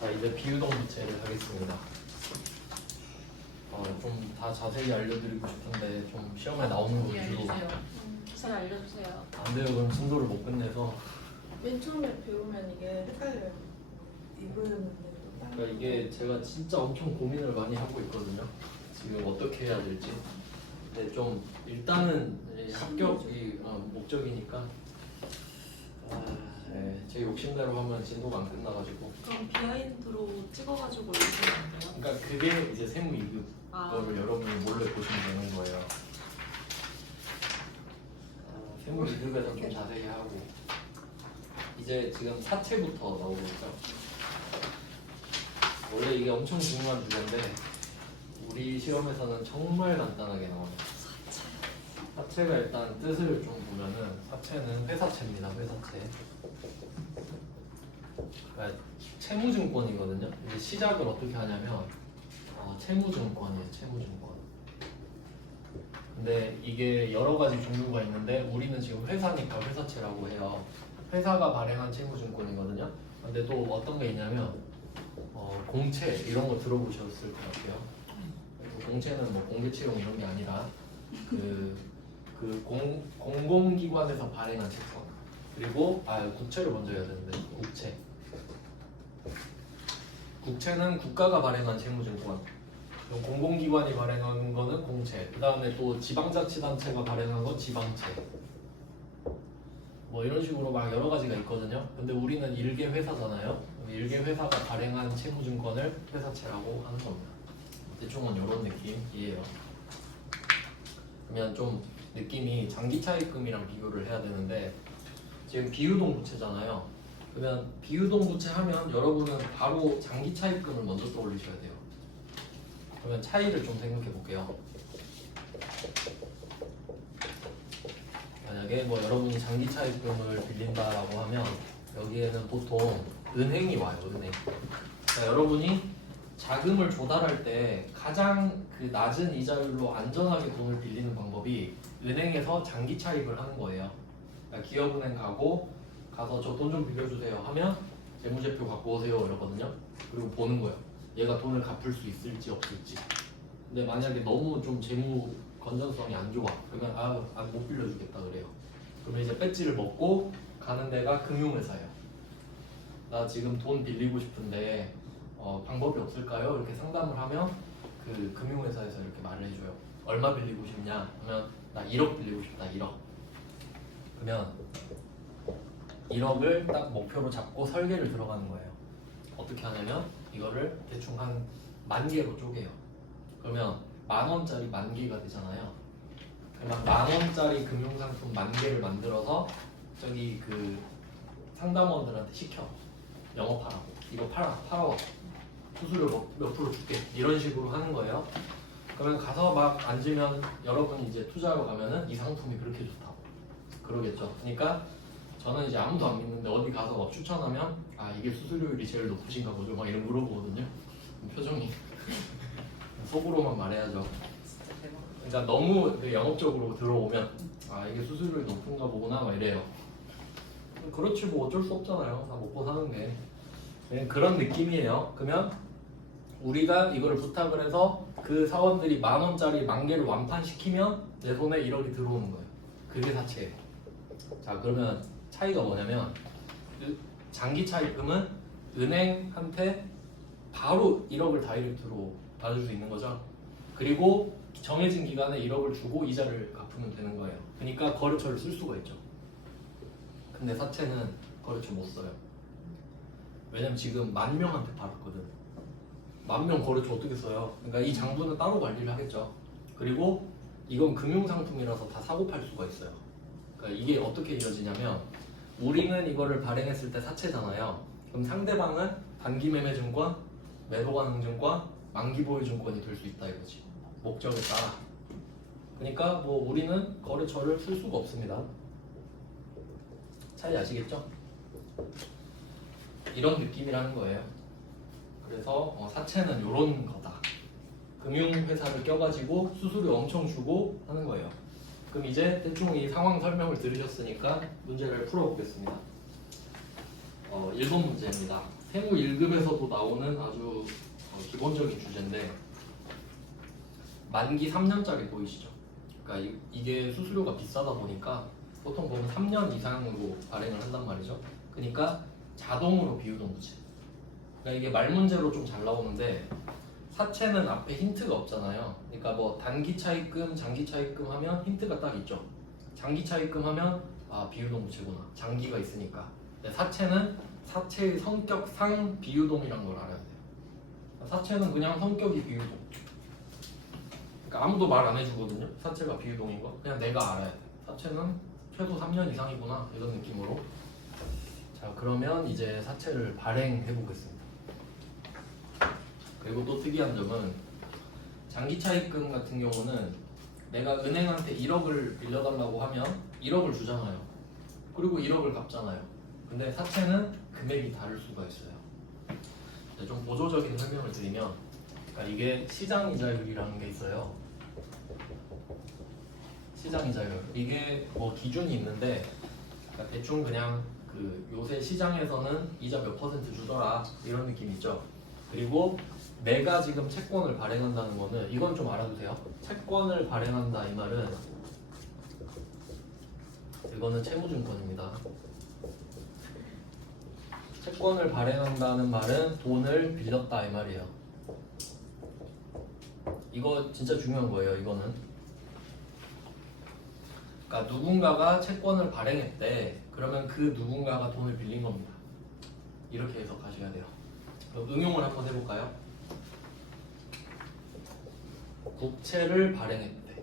자, 이제 비유동 부채를 하겠습니다. 좀 다 자세히 알려드리고 싶은데 좀 시험에 나오는 거 위주로. 잘 알려주세요. 안 돼요. 그럼 순서를 못 끝내서. 맨 처음에 배우면 이게 헷갈려요. 이거였는데 또 다른 그러니까 이게 제가 진짜 엄청 고민을 많이 하고 있거든요. 지금 어떻게 해야 될지. 근데 좀 일단은 이 합격이 목적이니까. 네, 제 욕심대로 하면 진도가 안 끝나가지고. 그럼 비하인드로 찍어가지고 올리시면 안 돼요? 그러니까 그게 이제 세무 2급 거를 여러분이 몰래 보시면 되는 거예요. 세무 2급에서 좀 자세히 하고 이제 지금 사채부터 나오겠죠. 원래 이게 엄청 중요한 주제인데 우리 시험에서는 정말 간단하게 나와요. 사채가 일단 뜻을 좀 보면은 사채는 회사채입니다. 회사채. 그러니까 채무증권이거든요. 이제 시작을 어떻게 하냐면 채무증권이에요. 채무증권. 근데 이게 여러 가지 종류가 있는데 우리는 지금 회사니까 회사채라고 해요. 회사가 발행한 채무증권이거든요. 근데 또 어떤 게 있냐면 공채 이런 거 들어보셨을 것 같아요. 공채는 뭐 공개채용 이런 게 아니라 공공기관에서 발행한 채권. 그리고 국채를 먼저 해야 되는데 국채. 국채는 국가가 발행한 채무증권. 공공기관이 발행한 거는 공채. 그 다음에 또 지방자치단체가 발행한 건 지방채. 뭐 이런 식으로 막 여러 가지가 있거든요. 근데 우리는 일개 회사잖아요. 일개 회사가 발행한 채무증권을 회사채라고 하는 겁니다. 대충은 이런 느낌이에요. 그러면 좀 느낌이 장기차입금이랑 비교를 해야 되는데 지금 비유동 부채잖아요. 그러면 비유동 부채 하면 여러분은 바로 장기차입금을 먼저 떠올리셔야 돼요. 그러면 차이를 좀 생각해 볼게요. 만약에 뭐 여러분이 장기차입금을 빌린다라고 하면 여기에는 보통 은행이 와요. 은행. 그러니까 여러분이 자금을 조달할 때 가장 그 낮은 이자율로 안전하게 돈을 빌리는 방법이 은행에서 장기 차입을 하는 거예요. 그러니까 기업은행 가서 저 돈 좀 빌려주세요 하면 재무제표 갖고 오세요 이러거든요. 그리고 보는 거예요. 얘가 돈을 갚을 수 있을지 없을지. 근데 만약에 너무 좀 재무 건전성이 안 좋아 그러면 못 빌려주겠다 그래요. 그러면 이제 배지를 먹고 가는 데가 금융회사예요. 나 지금 돈 빌리고 싶은데 방법이 없을까요? 이렇게 상담을 하면 그 금융회사에서 이렇게 말을 해줘요. 얼마 빌리고 싶냐? 하면 나 1억 빌리고 싶다. 1억. 그러면 1억을 딱 목표로 잡고 설계를 들어가는 거예요. 어떻게 하냐면 이거를 대충 한 10,000개로 쪼개요. 그러면 10,000원짜리 10,000개가 되잖아요. 그러면 10,000원짜리 금융상품 10,000개를 만들어서 저기 그 상담원들한테 시켜. 영업하라고. 이거 팔아. 수수료 몇 프로 줄게. 이런 식으로 하는 거예요. 그러면 가서 막 앉으면 여러분이 이제 투자하러 가면은 이 상품이 그렇게 좋다고 그러겠죠. 그러니까 저는 이제 아무도 안 믿는데 어디 가서 막 추천하면 이게 수수료율이 제일 높으신가 보죠. 막 이런 물어보거든요. 표정이 속으로만 말해야죠. 그러니까 너무 영업적으로 들어오면 이게 수수료율이 높은가 보구나 막 이래요. 그렇지 뭐 어쩔 수 없잖아요. 다 먹고 사는 게. 네, 그런 느낌이에요. 그러면 우리가 이거를 부탁을 해서 그 사원들이 10,000원짜리 10,000개를 완판시키면 내 손에 1억이 들어오는 거예요. 그게 사채예요. 자, 그러면 차이가 뭐냐면 장기 차입금은 은행한테 바로 1억을 다이렉트로 받을 수 있는 거죠. 그리고 정해진 기간에 1억을 주고 이자를 갚으면 되는 거예요. 그러니까 거래처를 쓸 수가 있죠. 근데 사채는 거래처 못 써요. 왜냐면 지금 10,000명한테 받았거든. 10,000명 거래처 어떻게 써요? 그러니까 이 장부는 따로 관리를 하겠죠. 그리고 이건 금융상품이라서 다 사고팔 수가 있어요. 그러니까 이게 어떻게 이루어지냐면 우리는 이거를 발행했을 때 사채잖아요. 그럼 상대방은 단기매매증권, 매도가능증권, 만기보유증권이 될 수 있다 이거지. 목적에 따라. 그러니까 뭐 우리는 거래처를 쓸 수가 없습니다. 차이 아시겠죠? 이런 느낌이라는 거예요. 그래서 사채는 이런 거다. 금융회사를 껴가지고 수수료 엄청 주고 하는 거예요. 그럼 이제 대충 이 상황 설명을 들으셨으니까 문제를 풀어보겠습니다. 1번 문제입니다. 세무 1급에서도 나오는 아주 기본적인 주제인데 만기 3년짜리 보이시죠? 그러니까 이게 수수료가 비싸다 보니까 보통 보면 3년 이상으로 발행을 한단 말이죠. 그러니까 자동으로 비유동 부채. 그러니까 이게 말 문제로 좀 잘 나오는데 사채는 앞에 힌트가 없잖아요. 그러니까 뭐 단기 차입금, 장기 차입금 하면 힌트가 딱 있죠. 장기 차입금 하면 아 비유동 부채구나. 장기가 있으니까. 근데 사채는 사채의 성격상 비유동이란 걸 알아야 돼요. 사채는 그냥 성격이 비유동. 그러니까 아무도 말 안 해주거든요. 사채가 비유동인 거. 그냥 내가 알아야 돼. 사채는 최소 3년 이상이구나 이런 느낌으로. 자 그러면 이제 사채를 발행해 보겠습니다. 그리고 또 특이한 점은 장기 차입금 같은 경우는 내가 은행한테 1억을 빌려달라고 하면 1억을 주잖아요. 그리고 1억을 갚잖아요. 근데 사채는 금액이 다를 수가 있어요. 좀 보조적인 설명을 드리면 그러니까 이게 시장이자율이라는 게 있어요. 시장이자율 이게 뭐 기준이 있는데 그러니까 대충 그냥 그 요새 시장에서는 이자 몇 퍼센트 주더라 이런 느낌 있죠. 그리고 내가 지금 채권을 발행한다는 거는 이건 좀 알아두세요. 채권을 발행한다 이 말은 이거는 채무증권입니다. 채권을 발행한다는 말은 돈을 빌렸다 이 말이에요. 이거 진짜 중요한 거예요. 이거는 그러니까 누군가가 채권을 발행했대. 그러면 그 누군가가 돈을 빌린 겁니다. 이렇게 해석하셔야 돼요. 그럼 응용을 한번 해볼까요? 국채를 발행했대.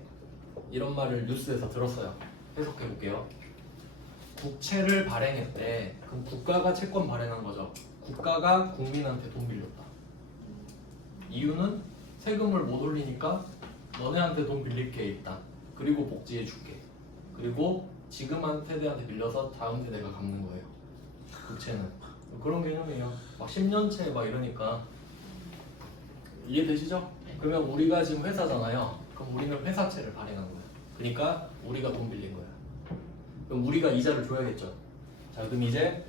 이런 말을 뉴스에서 들었어요. 해석해볼게요. 국채를 발행했대. 그럼 국가가 채권 발행한 거죠. 국가가 국민한테 돈 빌렸다. 이유는 세금을 못 올리니까 너네한테 돈 빌릴게 일단. 그리고 복지해 줄게. 그리고 지금 한 세대한테 빌려서 다음 세대가 갚는 거예요. 국채는 그런 개념이에요. 막 10년째 막 이러니까 이해되시죠? 그러면 우리가 지금 회사잖아요. 그럼 우리는 회사채를 발행한 거야. 그러니까 우리가 돈 빌린 거야. 그럼 우리가 이자를 줘야겠죠. 자 그럼 이제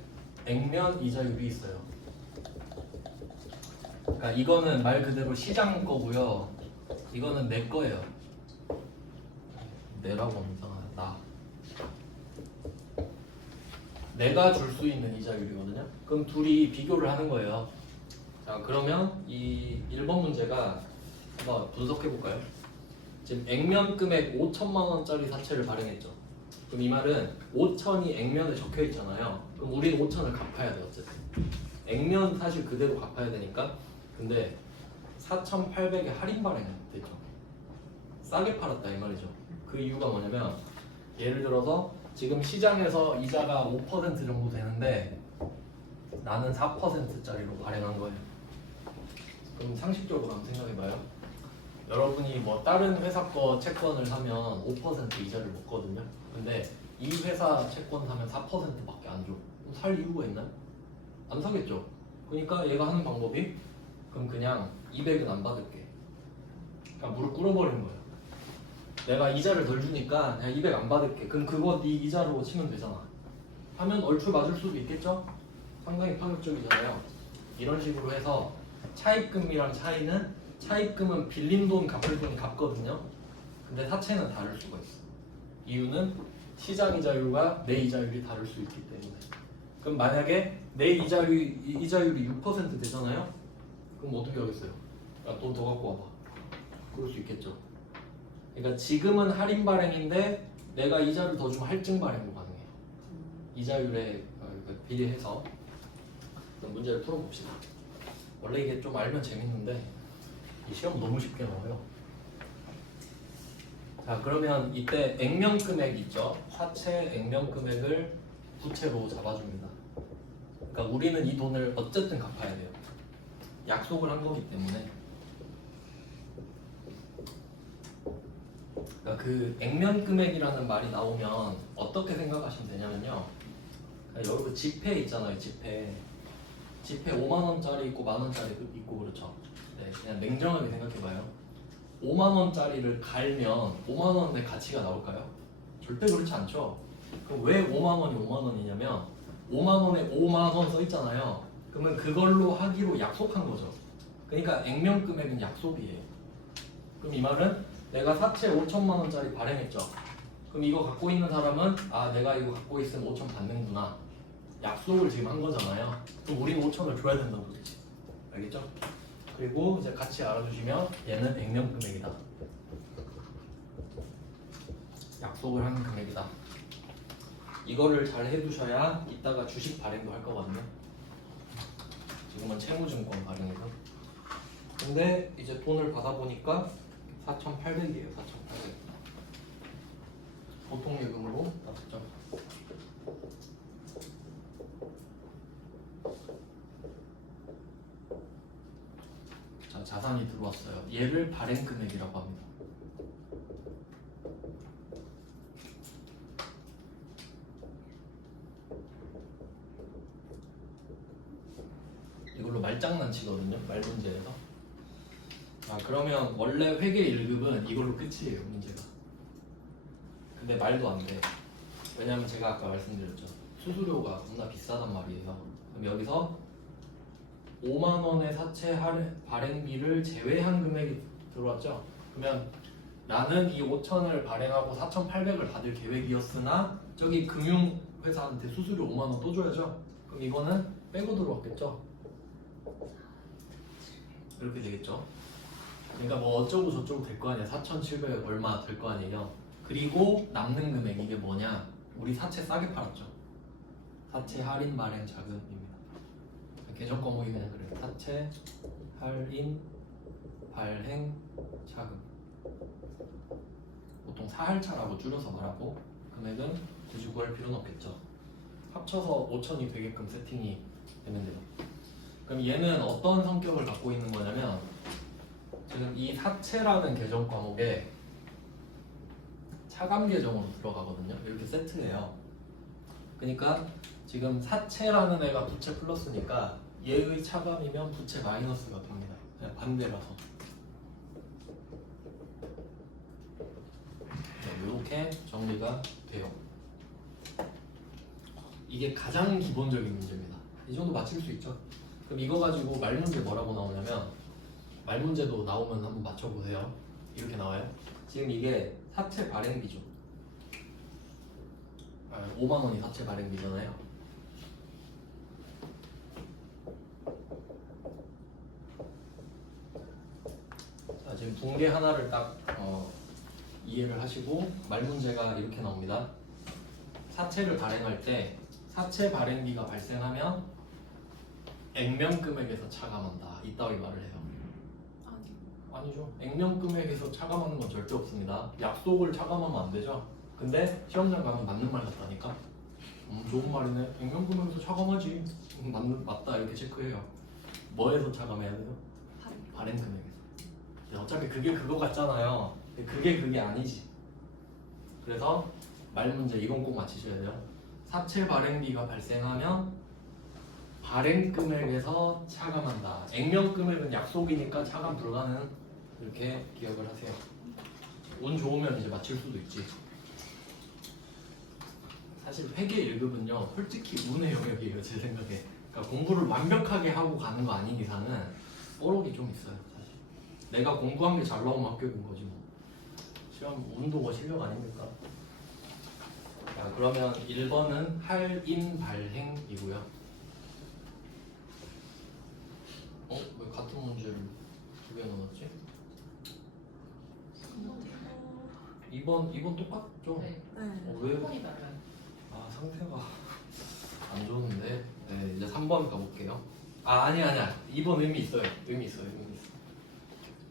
액면 이자율이 있어요. 그러니까 이거는 말 그대로 시장 거고요. 이거는 내 거예요. 내라고 하면 이상하다. 나. 내가 줄 수 있는 이자율이거든요. 그럼 둘이 비교를 하는 거예요. 자 그러면 이 1번 문제가 한번 분석해 볼까요? 지금 액면 금액 5천만 원짜리 사채를 발행했죠. 그럼 이 말은 5천이 액면에 적혀 있잖아요. 그럼 우리는 5천을 갚아야 돼 어쨌든. 액면 사실 그대로 갚아야 되니까. 근데 4,800에 할인 발행됐죠. 싸게 팔았다 이 말이죠. 그 이유가 뭐냐면 예를 들어서 지금 시장에서 이자가 5% 정도 되는데 나는 4%짜리로 발행한 거예요. 그럼 상식적으로 한번 생각해봐요. 여러분이 뭐 다른 회사 거 채권을 사면 5% 이자를 먹거든요. 근데 이 회사 채권 사면 4%밖에 안 줘. 그럼 살 이유가 있나요? 안 사겠죠. 그러니까 얘가 하는 방법이 그럼 그냥 200은 안 받을게. 그러니까 무릎 꿇어버리는 거예요. 내가 이자를 덜 주니까 그냥 200 안 받을게. 그럼 그거 네 이자로 치면 되잖아. 하면 얼추 맞을 수도 있겠죠? 상당히 파격적이잖아요. 이런 식으로 해서 차입금이랑 차이는 차입금은 빌린 돈 갚을 돈 갚거든요. 근데 사채는 다를 수가 있어. 이유는 시장 이자율과 내 이자율이 다를 수 있기 때문에. 그럼 만약에 내 이자율이 6% 되잖아요. 그럼 어떻게 하겠어요? 야, 돈 더 갖고 와봐. 그럴 수 있겠죠. 그러니까 지금은 할인 발행인데 내가 이자를 더 주면 할증 발행도 가능해요. 이자율에 비례해서 문제를 풀어봅시다. 원래 이게 좀 알면 재밌는데 이 시험 너무 쉽게 나와요. 자 그러면 이때 액면 금액 있죠. 사채 액면 금액을 부채로 잡아줍니다. 그러니까 우리는 이 돈을 어쨌든 갚아야 돼요. 약속을 한 거기 때문에. 그러니까 그 액면 금액이라는 말이 나오면 어떻게 생각하시면 되냐면요. 그러니까 여러분 지폐 있잖아요. 지폐 5만 원짜리 있고 만 원짜리 있고 그렇죠. 네, 그냥 냉정하게 생각해봐요. 5만 원짜리를 갈면 5만 원의 가치가 나올까요? 절대 그렇지 않죠. 그럼 왜 5만 원이 5만 원이냐면 5만 원에 5만 원 써 있잖아요. 그러면 그걸로 하기로 약속한 거죠. 그러니까 액면 금액은 약속이에요. 그럼 이 말은 내가 사채 5천만 원짜리 발행했죠. 그럼 이거 갖고 있는 사람은 아 내가 이거 갖고 있으면 5천 받는구나. 약속을 지금 한 거잖아요. 그럼 우리는 5천을 줘야 된다는 거지. 알겠죠? 그리고 이제 같이 알아두시면 얘는 액면 금액이다. 약속을 하는 금액이다. 이거를 잘 해두셔야 이따가 주식 발행도 할 거거든요. 지금은 채무증권 발행이고. 근데 이제 돈을 받아보니까 4,800이에요. 4,800. 보통 예금으로 납부점. 자, 자산이 들어왔어요. 얘를 발행 금액이라고 합니다. 이걸로 말장난 치거든요. 말 문제에서. 아 그러면 원래 회계 1급은 이걸로 끝이에요. 문제가. 근데 말도 안 돼. 왜냐면 제가 아까 말씀드렸죠. 수수료가 겁나 비싸단 말이에요. 그럼 여기서 5만 원의 사채 발행비를 제외한 금액이 들어왔죠. 그러면 나는 이 5천을 발행하고 4,800을 받을 계획이었으나 저기 금융회사한테 수수료 5만 원 또 줘야죠. 그럼 이거는 빼고 들어왔겠죠. 이렇게 되겠죠. 그러니까 뭐 어쩌고 저쩌고 될 거 아니야. 4,700 얼마 될 거 아니에요. 그리고 남는 금액 이게 뭐냐? 우리 사채 싸게 팔았죠. 사채 할인 발행 자금입니다. 계정 과목이 그냥 그래요. 사채 할인 발행 자금. 보통 사할차라고 줄여서 말하고 금액은 굳이 구할 필요는 없겠죠. 합쳐서 5천이 되게끔 세팅이 되면 돼요. 그럼 얘는 어떤 성격을 갖고 있는 거냐면 지금 이 사채라는 계정 과목에 차감 계정으로 들어가거든요. 이렇게 세트해요. 그러니까 지금 사채라는 애가 부채 플러스니까 얘의 차감이면 부채 마이너스가 됩니다. 그냥 반대라서. 이렇게 정리가 돼요. 이게 가장 기본적인 문제입니다. 이 정도 맞힐 수 있죠. 그럼 이거 가지고 말 문제 뭐라고 나오냐면 말 문제도 나오면 한번 맞춰보세요. 이렇게 나와요. 지금 이게 사채 발행비죠. 5만 원이 사채 발행비잖아요. 자, 지금 붕괴 하나를 딱 이해를 하시고 말 문제가 이렇게 나옵니다. 사채를 발행할 때 사채 발행비가 발생하면 액면 금액에서 차감한다. 이따위 말을 해요. 아니죠. 액면 금액에서 차감하는 건 절대 없습니다. 약속을 차감하면 안 되죠. 근데 시험장 가면 맞는 말 같다니까. 좋은 말이네. 액면 금액에서 차감하지. 맞다 이렇게 체크해요. 뭐에서 차감해야 돼요? 발행 금액에서. 어차피 그게 그거 같잖아요. 그게 그게 아니지. 그래서 말 문제 이건 꼭 맞히셔야 돼요. 사채 발행비가 발생하면 발행 금액에서 차감한다. 액면 금액은 약속이니까 차감 불가능. 이렇게 기억을 하세요. 운 좋으면 이제 맞출 수도 있지. 사실 회계 1급은요 솔직히 운의 영역이에요. 제 생각에. 그러니까 공부를 완벽하게 하고 가는 거 아닌 이상은 뽀록이 좀 있어요. 사실 내가 공부한 게 잘 나오면 합격인 거지 뭐. 시험 운도 뭐 실력 아닙니까? 자 그러면 1번은 할인 발행이고요. 왜 같은 문제를 두 개 넣었지? 2번 똑같죠? 네. 왜? 폰이 달라요. 아 상태가 안 좋은데. 네 이제 3번 가볼게요. 아니야 2번 의미 있어요. 의미 있어.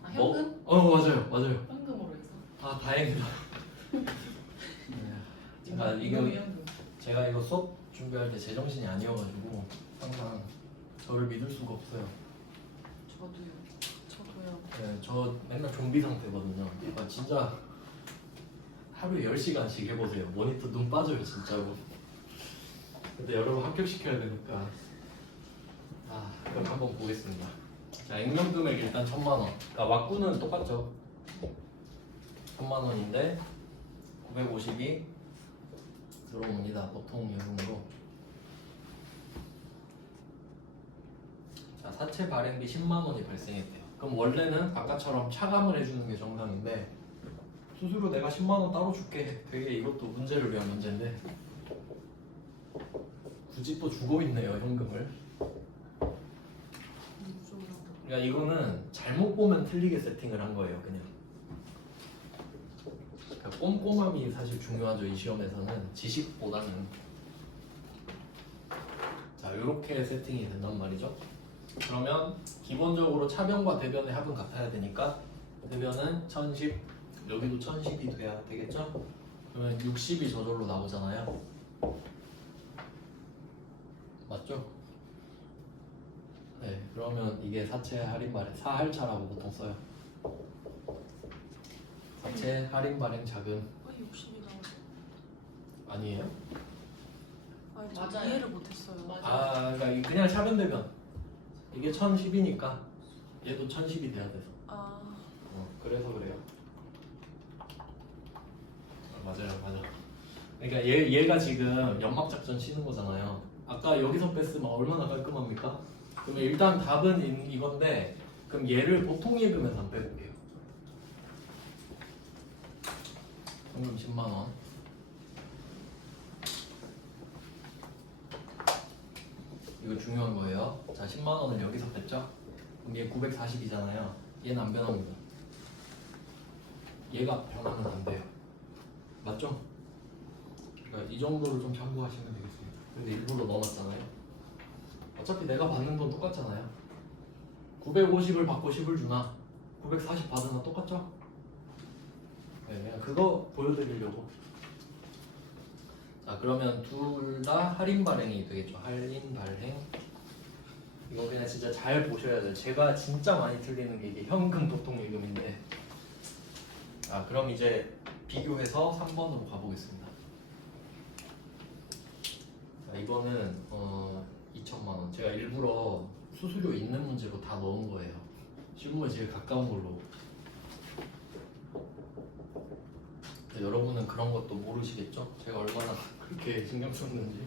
아, 현금? 맞아요. 현금으로 해서. 아 다행이다. 네. 제가 이거 수업 준비할 때 제정신이 아니어가지고 항상 저를 믿을 수가 없어요. 저도요. 네, 저 맨날 좀비 상태거든요. 그러니까 진짜 하루에 10시간씩 해보세요. 모니터 눈 빠져요 진짜로. 근데 여러분 합격시켜야 되니까. 그럼 한번 보겠습니다. 자 액면 금액 일단 1,000만 원. 그러니까 왁구는 똑같죠. 1,000만 원인데 950이 들어옵니다. 보통 예금으로. 자, 사채 발행비 10만 원이 발생했대요. 그럼 원래는 아까처럼 차감을 해주는 게 정상인데 수수료 내가 10만 원 따로 줄게. 되게 이것도 문제를 위한 문제인데 굳이 또 주고 있네요, 현금을. 그러니까 이거는 잘못 보면 틀리게 세팅을 한 거예요, 그냥. 그러니까 꼼꼼함이 사실 중요하죠, 이 시험에서는. 지식보다는. 자, 이렇게 세팅이 된단 말이죠. 그러면 기본적으로 차변과 대변의 합은 같아야 되니까 대변은 1010, 여기도 1010이 돼야 되겠죠? 그러면 60이 저절로 나오잖아요. 맞죠? 네, 그러면 이게 사채 할인 발행, 사할차라고 보통 써요. 사채 할인 발행 자금. 왜 60이 나오죠? 아니에요? 아니, 저 맞아요. 이해를 못했어요. 맞아요. 아, 그러니까 그냥 차변대변. 이게 1010이니까 얘도 1010이 돼야 돼서. 아, 그래서 그래요. 맞아요, 맞아. 그러니까 얘가 지금 연막 작전 치는 거잖아요. 아까 여기서 뺐으면 얼마나 깔끔합니까? 그러면 일단 답은 이건데, 그럼 얘를 보통 예금에서 한번 빼볼게요. 현금 10만 원. 이거 중요한 거예요. 자, 10만 원을 여기서 뺐죠? 그럼 얘 940이잖아요. 얘는 안 변합니다. 얘가 변하면 안 돼요. 맞죠? 그러니까 이 정도를 좀 참고하시면 되겠습니다. 근데 일부러 넣어놨잖아요. 어차피 내가 받는 돈 똑같잖아요. 950을 받고 10을 주나 940 받으나 똑같죠? 네, 그냥 그거 보여드리려고. 자, 그러면 둘 다 할인 발행이 되겠죠. 할인 발행. 이거 그냥 진짜 잘 보셔야 돼요. 제가 진짜 많이 틀리는 게 이게 현금 보통 예금인데. 아, 그럼 이제 비교해서 3번으로 가보겠습니다. 자, 이거는 2천만 원. 제가 일부러 수수료 있는 문제로 다 넣은 거예요. 실무에 제일 가까운 걸로. 여러분은 그런 것도 모르시겠죠? 제가 얼마나 그렇게 신경 썼는지.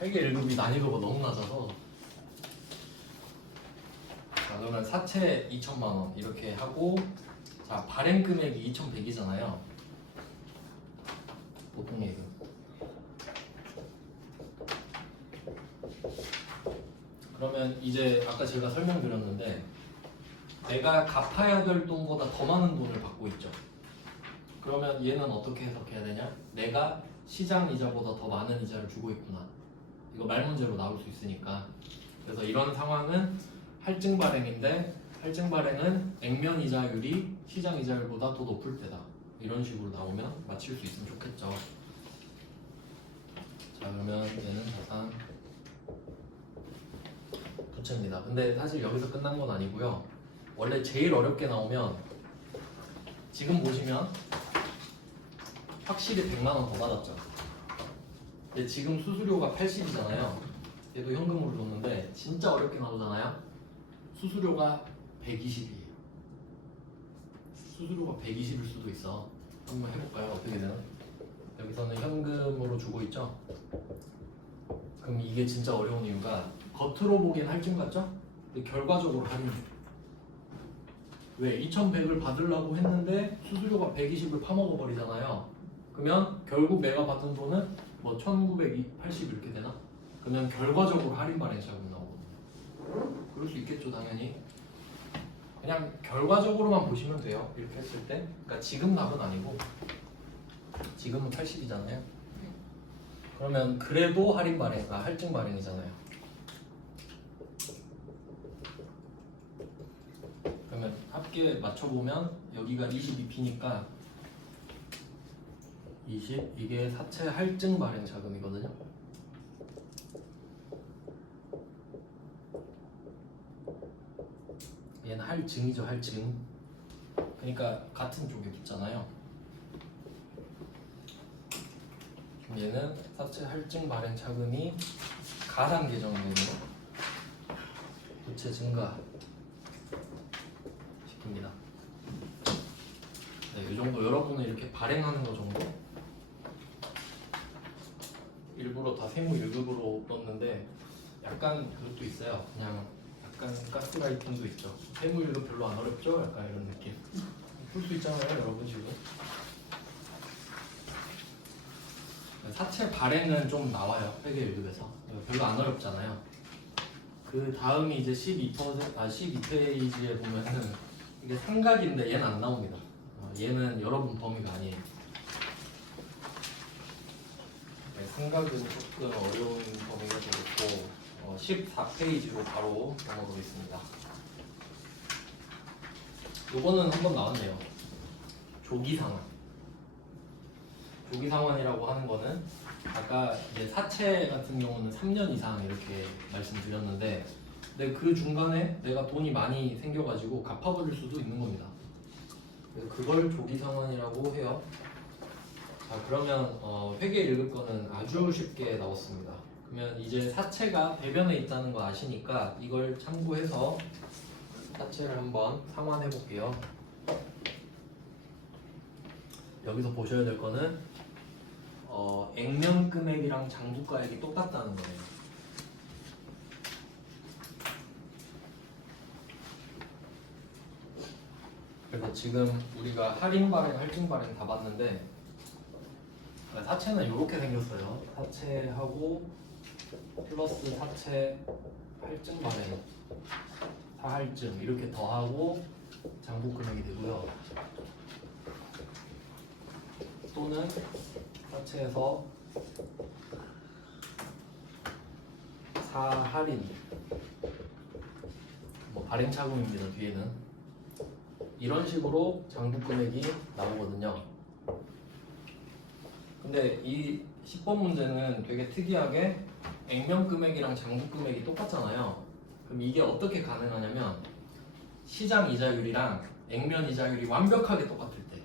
회계 1급이 난이도가 너무 낮아서. 자, 그러면 사채 2천만 원 이렇게 하고, 자, 발행 금액이 2,100이잖아요. 보통 예금. 그러면 이제 아까 제가 설명드렸는데 내가 갚아야 될 돈보다 더 많은 돈을 받고 있죠. 그러면 얘는 어떻게 해석해야 되냐? 내가 시장 이자보다 더 많은 이자를 주고 있구나. 이거 말문제로 나올 수 있으니까. 그래서 이런 상황은 할증 발행인데 할증 발행은 액면 이자율이 시장 이자율보다 더 높을 때다. 이런 식으로 나오면 맞힐 수 있으면 좋겠죠. 자, 그러면 얘는 자산 부채입니다. 근데 사실 여기서 끝난 건 아니고요. 원래 제일 어렵게 나오면 지금 보시면 확실히 100만 원 더 받았죠. 근데 지금 수수료가 80이잖아요. 얘도 현금으로 줬는데 진짜 어렵게 나오잖아요. 수수료가 120이에요. 수수료가 120일 수도 있어. 한번 해볼까요? 어떻게 되나? 여기서는 현금으로 주고 있죠. 그럼 이게 진짜 어려운 이유가 겉으로 보기엔 할증 같죠? 근데 결과적으로 할인. 왜? 2,100을 받으려고 했는데 수수료가 120을 파먹어 버리잖아요. 그러면 결국 내가 받은 돈은 뭐 1,980 이렇게 되나? 그러면 결과적으로 할인 발행 자금 나오거든요. 그럴 수 있겠죠, 당연히. 그냥 결과적으로만 보시면 돼요. 이렇게 했을 때. 그러니까 지금 납은 아니고 지금은 80이잖아요. 그러면 그래도 할인 발행, 할증 발행이잖아요. 그러면 합계 맞춰보면 여기가 22P니까 20, 이게 사채 할증 발행 자금이거든요. 얘는 할증이죠, 할증. 그러니까 같은 쪽에 붙잖아요. 얘는 사채 할증 발행 자금이 가상 계정으로 부채 증가 시킵니다. 네, 이 정도 여러분은 이렇게 발행하는 거 정도? 일부러 다 세무 1급으로 넣었는데 약간 그것도 있어요. 그냥 약간 가스라이팅도 있죠. 세무일도 별로 안 어렵죠? 약간 이런 느낌. 풀 수 있잖아요, 여러분 지금. 사채 발행은 좀 나와요, 회계 1급에서. 별로 안 어렵잖아요. 그 다음이 이제 12페이지에 보면은 이게 삼각인데 얘는 안 나옵니다. 얘는 여러분 범위가 아니에요. 네, 삼각은 조금 어려운 범위가 되겠고 14페이지로 바로 넘어가겠습니다. 요거는 한번 나왔네요. 조기상환. 조기상환이라고 하는 거는 아까 이제 사채 같은 경우는 3년 이상 이렇게 말씀드렸는데 근데 그 중간에 내가 돈이 많이 생겨가지고 갚아버릴 수도 있는 겁니다. 그래서 그걸 조기상환이라고 해요. 자 그러면 회계 1급 거는 아주 쉽게 나왔습니다. 그러면 이제 사채가 대변에 있다는 거 아시니까 이걸 참고해서 사채를 한번 상환해 볼게요. 여기서 보셔야 될 거는 액면 금액이랑 장부가액이 똑같다는 거예요. 그래서 지금 우리가 할인 발행, 할증 발행 다 봤는데 사채는 이렇게 생겼어요. 사채하고 플러스 사채 할증 발행, 사할증 이렇게 더하고 장부 금액이 되고요. 또는 사채에서 사할인, 뭐 발행차금입니다. 뒤에는 이런 식으로 장부 금액이 나오거든요. 근데 이 10번 문제는 되게 특이하게 액면 금액이랑 장부 금액이 똑같잖아요. 그럼 이게 어떻게 가능하냐면 시장 이자율이랑 액면 이자율이 완벽하게 똑같을 때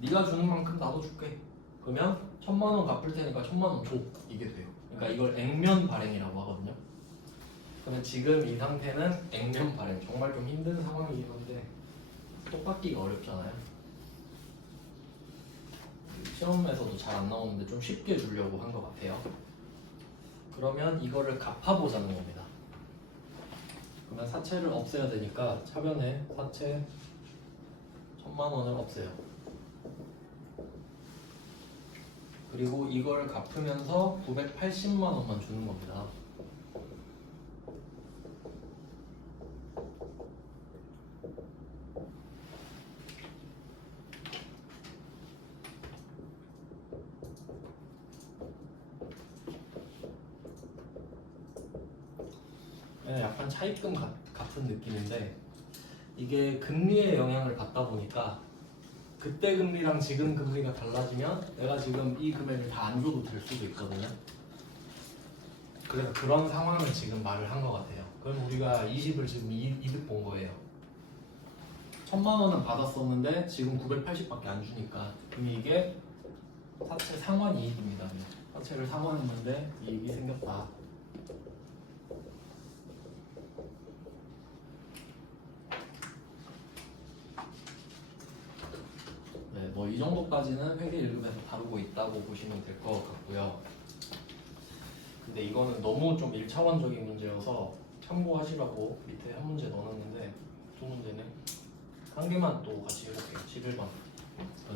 네가 주는 만큼 나도 줄게. 그러면 1,000만 원 갚을 테니까 1,000만 원 줘. 이게 돼요. 그러니까 이걸 액면 발행이라고 하거든요. 그러면 지금 이 상태는 액면 발행. 정말 좀 힘든 상황이긴 한데 똑같기가 어렵잖아요. 시험에서도 잘 안 나오는데 좀 쉽게 주려고 한 것 같아요. 그러면 이거를 갚아보자는 겁니다. 그러면 사채를 없애야 되니까 차변에 사채 1,000만 원을 없애요. 그리고 이걸 갚으면서 980만 원만 주는 겁니다. 약간 차입금 같은 느낌인데 이게 금리의 영향을 받다 보니까 그때 금리랑 지금 금리가 달라지면 내가 지금 이 금액을 다 안 줘도 될 수도 있거든요. 그래서 그런 상황을 지금 말을 한 것 같아요. 그럼 우리가 20을 지금 이득 본 거예요. 1,000만 원은 받았었는데 지금 980밖에 안 주니까 그럼 이게 사채 상환 이익입니다. 사채를 상환했는데 이익이 생겼다. 네, 뭐 이 정도까지는 회계 1급에서 다루고 있다고 보시면 될 것 같고요. 근데 이거는 너무 좀 1차원적인 문제여서 참고하시라고 밑에 한 문제 넣어놨는데 두 문제는 한 개만 또 같이 해볼게요. 11번.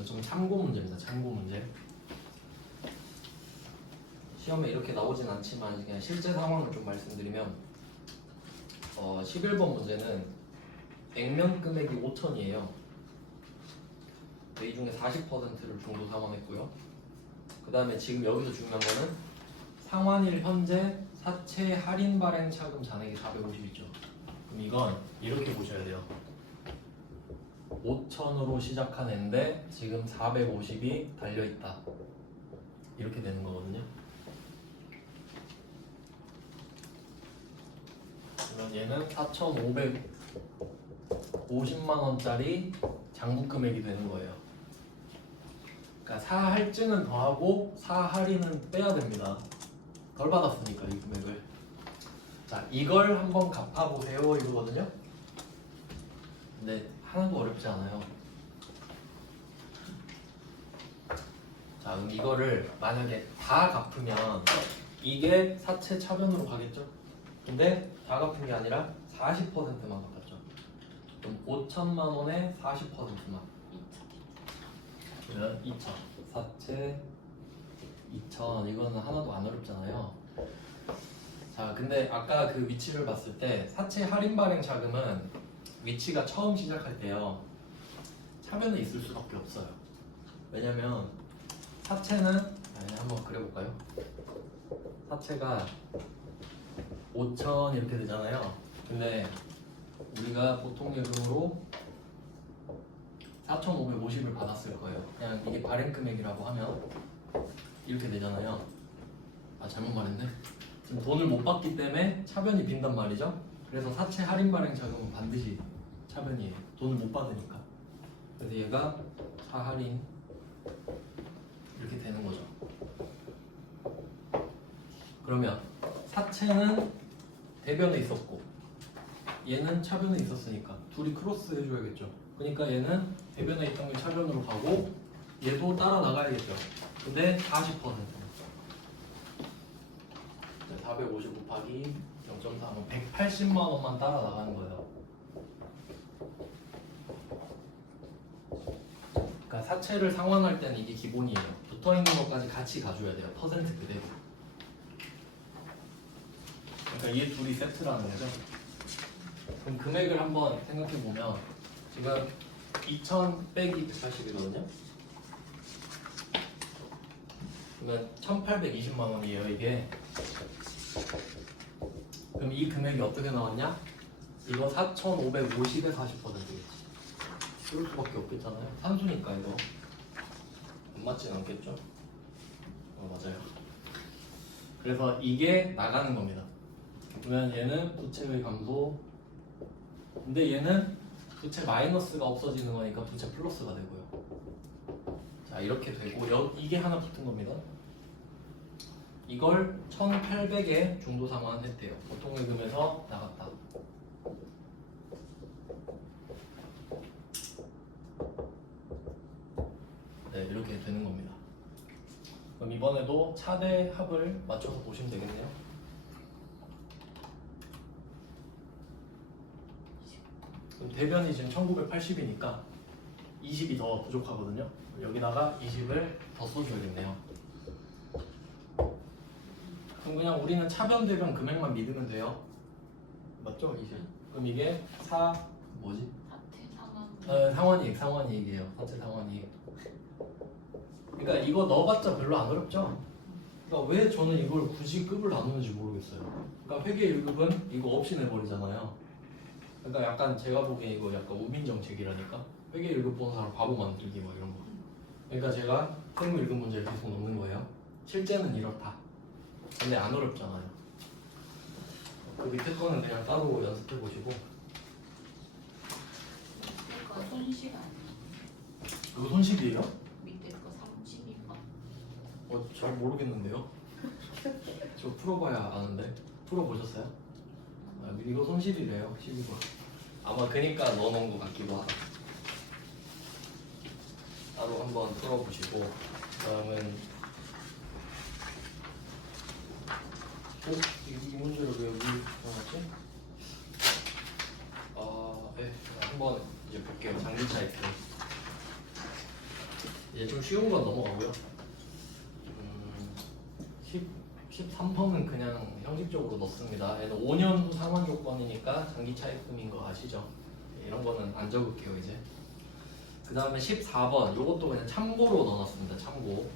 좀 참고 문제입니다. 참고 문제. 시험에 이렇게 나오진 않지만 그냥 실제 상황을 좀 말씀드리면 11번 문제는 액면 금액이 5천이에요. 이 중에 40%를 중도 상환했고요. 그 다음에 지금 여기서 중요한 거는 상환일 현재 사채 할인 발행 차금 잔액이 450이죠. 그럼 이건 이렇게 보셔야 돼요. 5천으로 시작한 애인데 지금 450이 달려있다. 이렇게 되는 거거든요. 그러면 얘는 4,550만 원짜리 장부 금액이 되는 거예요. 그러니까 사할증은 더하고 사할인은 빼야 됩니다. 덜 받았으니까 이 금액을. 자, 이걸 한번 갚아보세요 이거거든요. 근데 하나도 어렵지 않아요. 자, 그럼 이거를 만약에 다 갚으면 이게 사채 차변으로 가겠죠. 근데 다 갚은 게 아니라 40%만 갚았죠. 그럼 5천만 원에 40%만. 그러면 2천. 사채 2천. 이거는 하나도 안 어렵잖아요. 자, 근데 아까 그 위치를 봤을 때 사채 할인 발행 자금은 위치가 처음 시작할 때요. 차변에 있을 수밖에 없어요. 왜냐면 사채는 한번 그려볼까요? 사채가 5천 이렇게 되잖아요. 근데 우리가 보통 예금으로 4,550을 받았을 거예요. 그냥 이게 발행 금액이라고 하면 이렇게 되잖아요. 아, 잘못 말했네. 지금 돈을 못 받기 때문에 차변이 빈단 말이죠. 그래서 사채 할인 발행 자금은 반드시 차변이에요. 돈을 못 받으니까. 그래서 얘가 사할인 이렇게 되는 거죠. 그러면 사채는 대변에 있었고 얘는 차변에 있었으니까 둘이 크로스 해줘야겠죠. 그러니까 얘는 대변에 있던 게 차변으로 가고 얘도 따라 나가야겠죠. 근데 40%. 450 곱하기 0.4면 180만 원만 따라 나가는 거예요. 그러니까 사채를 상환할 때는 이게 기본이에요. 붙어 있는 것까지 같이 가줘야 돼요. 퍼센트 그대로. 그러니까 얘 둘이 세트라는 거죠. 그럼 금액을 한번 생각해 보면 지금 2,000 빼기 180이거든요. 그러면 1,820만 원이에요 이게. 그럼 이 금액이 어떻게 나왔냐? 이거 4,550에 40%겠지. 그럴 수밖에 없겠잖아요. 산수니까 이거 안 맞진 않겠죠? 맞아요. 그래서 이게 나가는 겁니다. 그러면 얘는 부채의 감소. 근데 얘는 부채 마이너스가 없어지는 거니까 부채 플러스가 되고요. 자, 이렇게 되고 이게 하나 붙은 겁니다. 이걸 1,800에 중도 상환했대요. 보통 예금에서 나갔다. 네, 이렇게 되는 겁니다. 그럼 이번에도 차대 합을 맞춰서 보시면 되겠네요. 그럼 대변이 지금 1980이니까 20이 더 부족하거든요. 여기다가 20을 더 써줘야겠네요. 그럼 그냥 우리는 차변 대변 금액만 믿으면 돼요. 맞죠? 20. 그럼 이게 뭐지? 사태 상환. 상환이익이에요. 사채 상환이익. 그러니까 이거 넣어봤자 별로 안 어렵죠? 그러니까 왜 저는 이걸 굳이 급을 나누는지 모르겠어요. 그러니까 회계 1급은 이거 없이 내버리잖아요. 그러니까 약간 제가 보기에 이거 약간 우민 정책이라니까. 회계 1급 보는 사람 바보 만들기 뭐 이런 거. 그러니까 제가 세무 1급 문제를 계속 넣는 거예요. 실제는 이렇다. 근데 안 어렵잖아요. 그 밑에 거는 그냥 따로 연습해 보시고. 밑에 거 손실 아니야? 이거 손실이에요? 밑에 거 32번. 잘 모르겠는데요. 저 풀어봐야 아는데. 풀어보셨어요? 아, 이거 손실이래요. 12번. 아마 그니까 넣어놓은 것 같기도 하다. 따로 한번 풀어보시고. 그다음은 이 문제를 왜 여기 넣어놨지? 네. 한번 이제 볼게요. 장기차 X. 이제 좀 쉬운 건 넘어가고요. 13번은 그냥 형식적으로 넣습니다. 얘는 5년 후 상환 조건이니까 장기 차입금인 거 아시죠? 이런 거는 안 적을게요 이제. 그 다음에 14번 요것도 그냥 참고로 넣어놨습니다. 참고.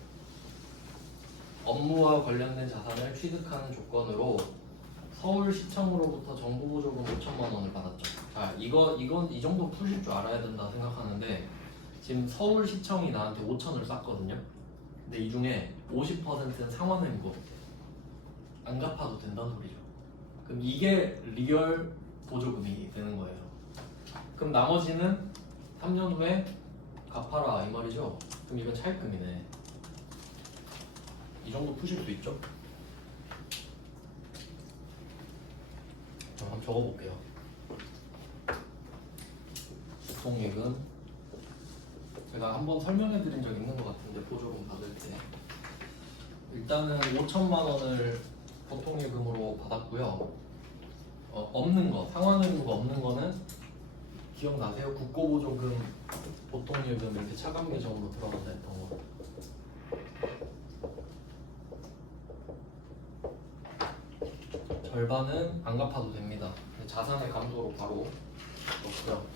업무와 관련된 자산을 취득하는 조건으로 서울시청으로부터 정부보조금 5천만 원을 받았죠. 자, 이건 이 정도 푸실 줄 알아야 된다 생각하는데 지금 서울시청이 나한테 5천을 쌌거든요. 근데 이 중에 50%는 상환행고 안 갚아도 된다는 소리죠. 그럼 이게 리얼 보조금이 되는 거예요. 그럼 나머지는 3년 후에 갚아라 이 말이죠. 그럼 이건 차입금이네. 이 정도 푸실 수 있죠? 한번 적어볼게요. 보통예금 제가 한번 설명해드린 적 있는 것 같은데 보조금 받을 때 일단은 5천만 원을 보통예금으로 받았고요. 없는 거, 상환의무가 없는 거는 기억나세요? 국고보조금, 보통예금 이렇게 차감 계정으로 들어간다 했던 거. 절반은 안 갚아도 됩니다. 자산의 감소로 바로 넣고요.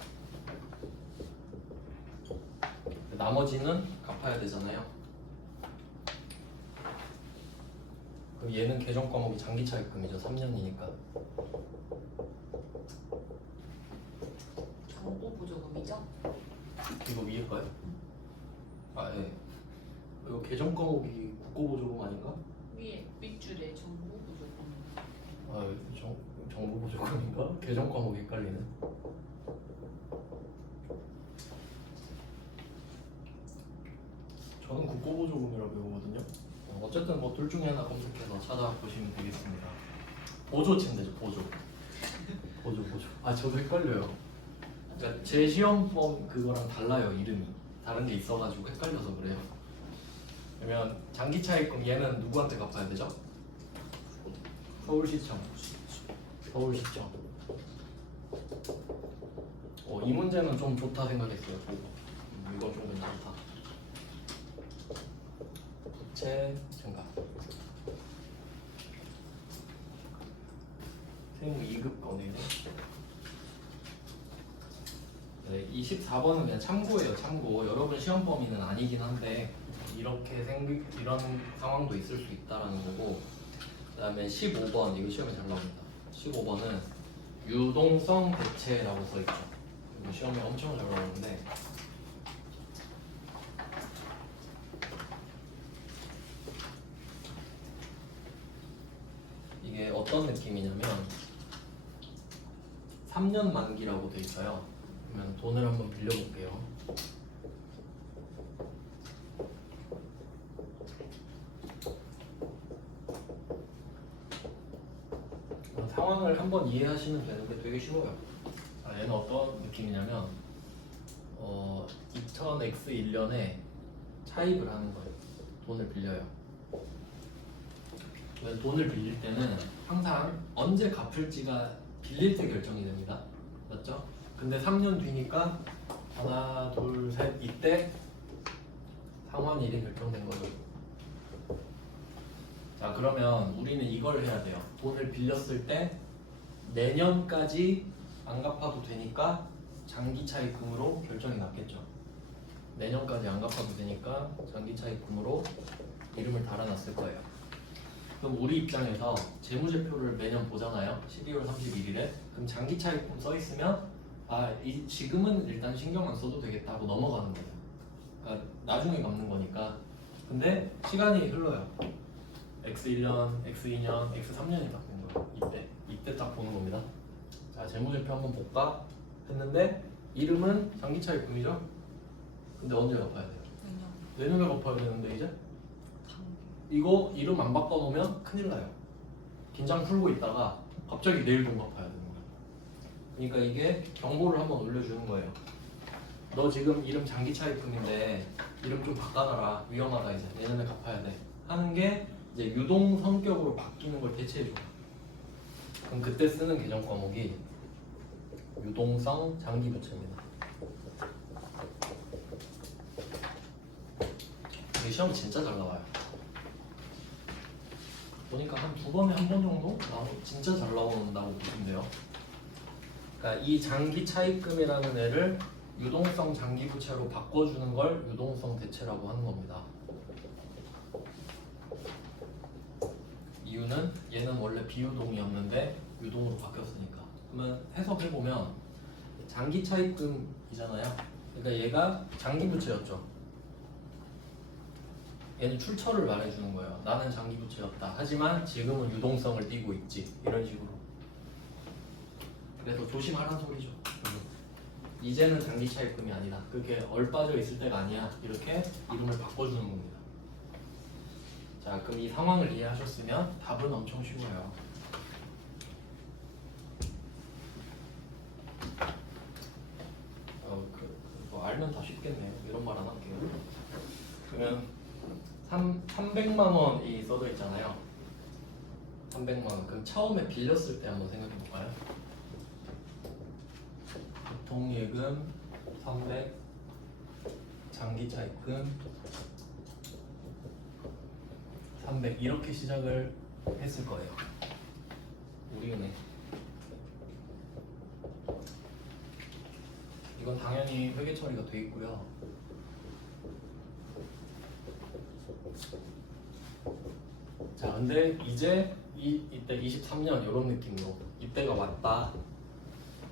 나머지는 갚아야 되잖아요. 그럼 얘는 계정 과목이 장기차입금이죠. 3년이니까. 정보 보조금이죠? 이거 위에 거요? 아 예. 이거 계정 과목이 국고보조금 아닌가? 위에 윗줄에 정보 보조금. 아 정보보조금인가? 계정 과목 헷갈리네. 저는 국고보조금이라고 배우거든요. 어쨌든 뭐 둘 중에 하나 검색해서 찾아보시면 되겠습니다. 보조치면 되죠. 보조. 아 저도 헷갈려요. 그러니까 제 시험범 그거랑 달라요. 이름이 다른 게 있어가지고 헷갈려서 그래요. 그러면 장기차입금 얘는 누구한테 갚아야 되죠? 서울시청. 이 문제는 좀 좋다 생각했어요. 이건 좀 괜찮다. 부채 증가. 세무 2급 거네요. 네, 24번은 그냥 참고예요. 참고. 여러분 시험 범위는 아니긴 한데 이런 상황도 있을 수 있다라는 거고. 그다음에 15번 이거 시험에 잘 나옵니다. 15번은 유동성 대체라고 써 있죠. 이거 시험에 엄청 잘 나오는데 이게 어떤 느낌이냐면 3년 만기라고 돼 있어요. 그러면 돈을 한번 빌려볼게요. 상황을 한번 이해하시면 되는데 되게 쉬워요. 얘는 어떤 느낌이냐면 2000X1년에 차입을 하는 거예요. 돈을 빌려요. 돈을 빌릴 때는 항상 언제 갚을지가 빌릴 때 결정이 됩니다. 맞죠? 근데 3년 뒤니까 하나, 둘, 셋 이때 상환일이 결정된 거죠. 자 그러면 우리는 이걸 해야 돼요. 돈을 빌렸을 때 내년까지 안 갚아도 되니까 장기차입금으로 결정이 났겠죠. 내년까지 안 갚아도 되니까 장기차입금으로 이름을 달아놨을 거예요. 그럼 우리 입장에서 재무제표를 매년 보잖아요. 12월 31일에. 그럼 장기차입금 써 있으면 지금은 일단 신경 안 써도 되겠다 하고 넘어가는 거예요. 그러니까 나중에 갚는 거니까. 근데 시간이 흘러요. X1년, X2년, X3년이 딱 된 거예요. 이때 딱 보는 겁니다. 자, 재무제표 한번 볼까? 했는데 이름은 장기차입금이죠? 근데 언제 갚아야 돼요? 내년에 갚아야 되는데 이제? 이거 이름 안 바꿔놓으면 큰일 나요. 긴장 풀고 있다가 갑자기 내일 돈 갚아야 되는 거예요. 그러니까 이게 경고를 한번 올려주는 거예요. 너 지금 이름 장기차입금인데 이름 좀 바꿔놔라. 위험하다 이제. 내년에 갚아야 돼. 하는 게 이제 유동 성격으로 바뀌는 걸 대체해줘요. 그럼 그때 쓰는 계정 과목이 유동성 장기부채입니다. 이 시험 진짜 잘 나와요. 보니까 한 2번에 1번 정도 진짜 잘 나온다고 보시면 돼요. 그러니까 이 장기 차입금이라는 애를 유동성 장기부채로 바꿔주는 걸 유동성 대체라고 하는 겁니다. 이유는 얘는 원래 비유동이었는데 유동으로 바뀌었으니까. 그러면 해석해보면 장기 차입금이잖아요. 그러니까 얘가 장기부채였죠. 얘는 출처를 말해주는 거예요. 나는 장기부채였다. 하지만 지금은 유동성을 띠고 있지. 이런 식으로. 그래서 조심하라는 소리죠. 이제는 장기차입금이 아니다. 그렇게 얼빠져 있을 때가 아니야. 이렇게 이름을 바꿔주는 겁니다. 자, 그럼 이 상황을 이해하셨으면 답은 엄청 쉬워요. 뭐 알면 다 쉽겠네요. 이런 말 안 할게요. 그러면 300만 원이 써져 있잖아요. 300만 원. 그럼 처음에 빌렸을 때 한번 생각해 볼까요? 보통 예금 300, 장기차 입금 300 이렇게 시작을 했을 거예요. 우리은행. 이건 당연히 회계 처리가 돼 있고요. 자, 근데 이제 이때 23년 이런 느낌으로 이때가 왔다.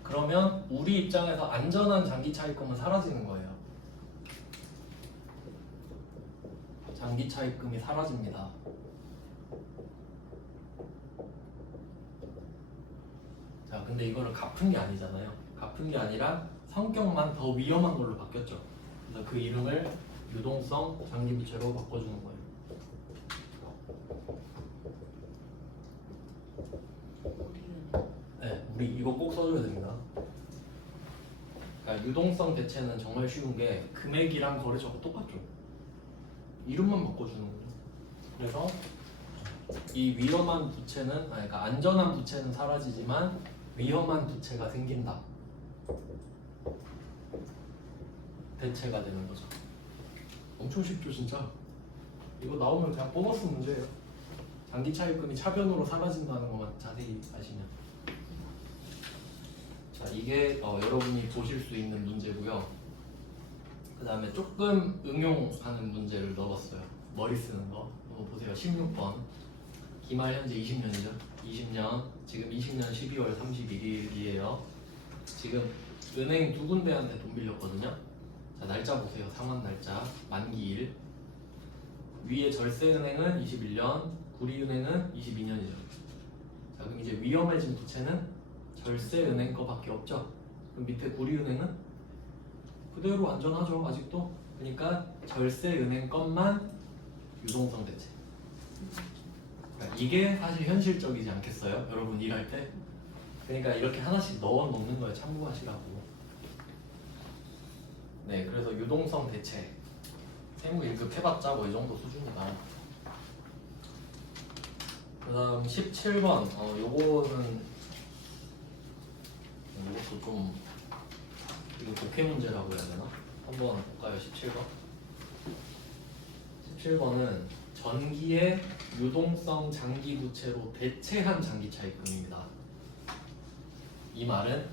그러면 우리 입장에서 안전한 장기 차입금은 사라지는 거예요. 장기 차입금이 사라집니다. 자, 근데 이거를 갚은 게 아니잖아요. 갚은 게 아니라 성격만 더 위험한 걸로 바뀌었죠. 그래서 그 이름을 유동성 장기부채로 바꿔주는 거예요. 우리는 네, 우리 이거 꼭 써줘야 됩니다. 그러니까 유동성 대체는 정말 쉬운 게 금액이랑 거래처가 똑같죠. 이름만 바꿔주는 거죠. 그래서 이 위험한 부채는 그러니까 안전한 부채는 사라지지만 위험한 부채가 생긴다. 대체가 되는 거죠. 엄청 쉽죠, 진짜. 이거 나오면 그냥 보너스 문제예요. 장기 차입금이 차변으로 사라진다는 것만 자세히 아시면. 자, 이게 여러분이 보실 수 있는 문제고요. 그 다음에 조금 응용하는 문제를 넣었어요. 머리 쓰는 거. 보세요. 16번. 기말 현재 20년이죠. 20년. 지금 20년 12월 31일이에요. 지금 은행 두 군데한테 돈 빌렸거든요. 자, 날짜 보세요. 상환 날짜. 만기일. 위에 절세은행은 21년, 구리은행은 22년이죠. 자, 그럼 이제 위험해진 부채는 절세은행 거밖에 없죠. 그럼 밑에 구리은행은 그대로 안전하죠, 아직도. 그러니까 절세은행 것만 유동성 대체. 그러니까 이게 사실 현실적이지 않겠어요, 여러분 일할 때? 그러니까 이렇게 하나씩 넣어 놓는 거예요, 참고하시라고. 네, 그래서 유동성 대체. 세무 1급 해봤자 뭐 이 정도 수준이다. 그 다음 17번. 요거는 이것도 좀 이거 독해 문제라고 해야 되나? 한번 볼까요? 17번. 17번은 전기의 유동성 장기 부채로 대체한 장기 차입금입니다. 이 말은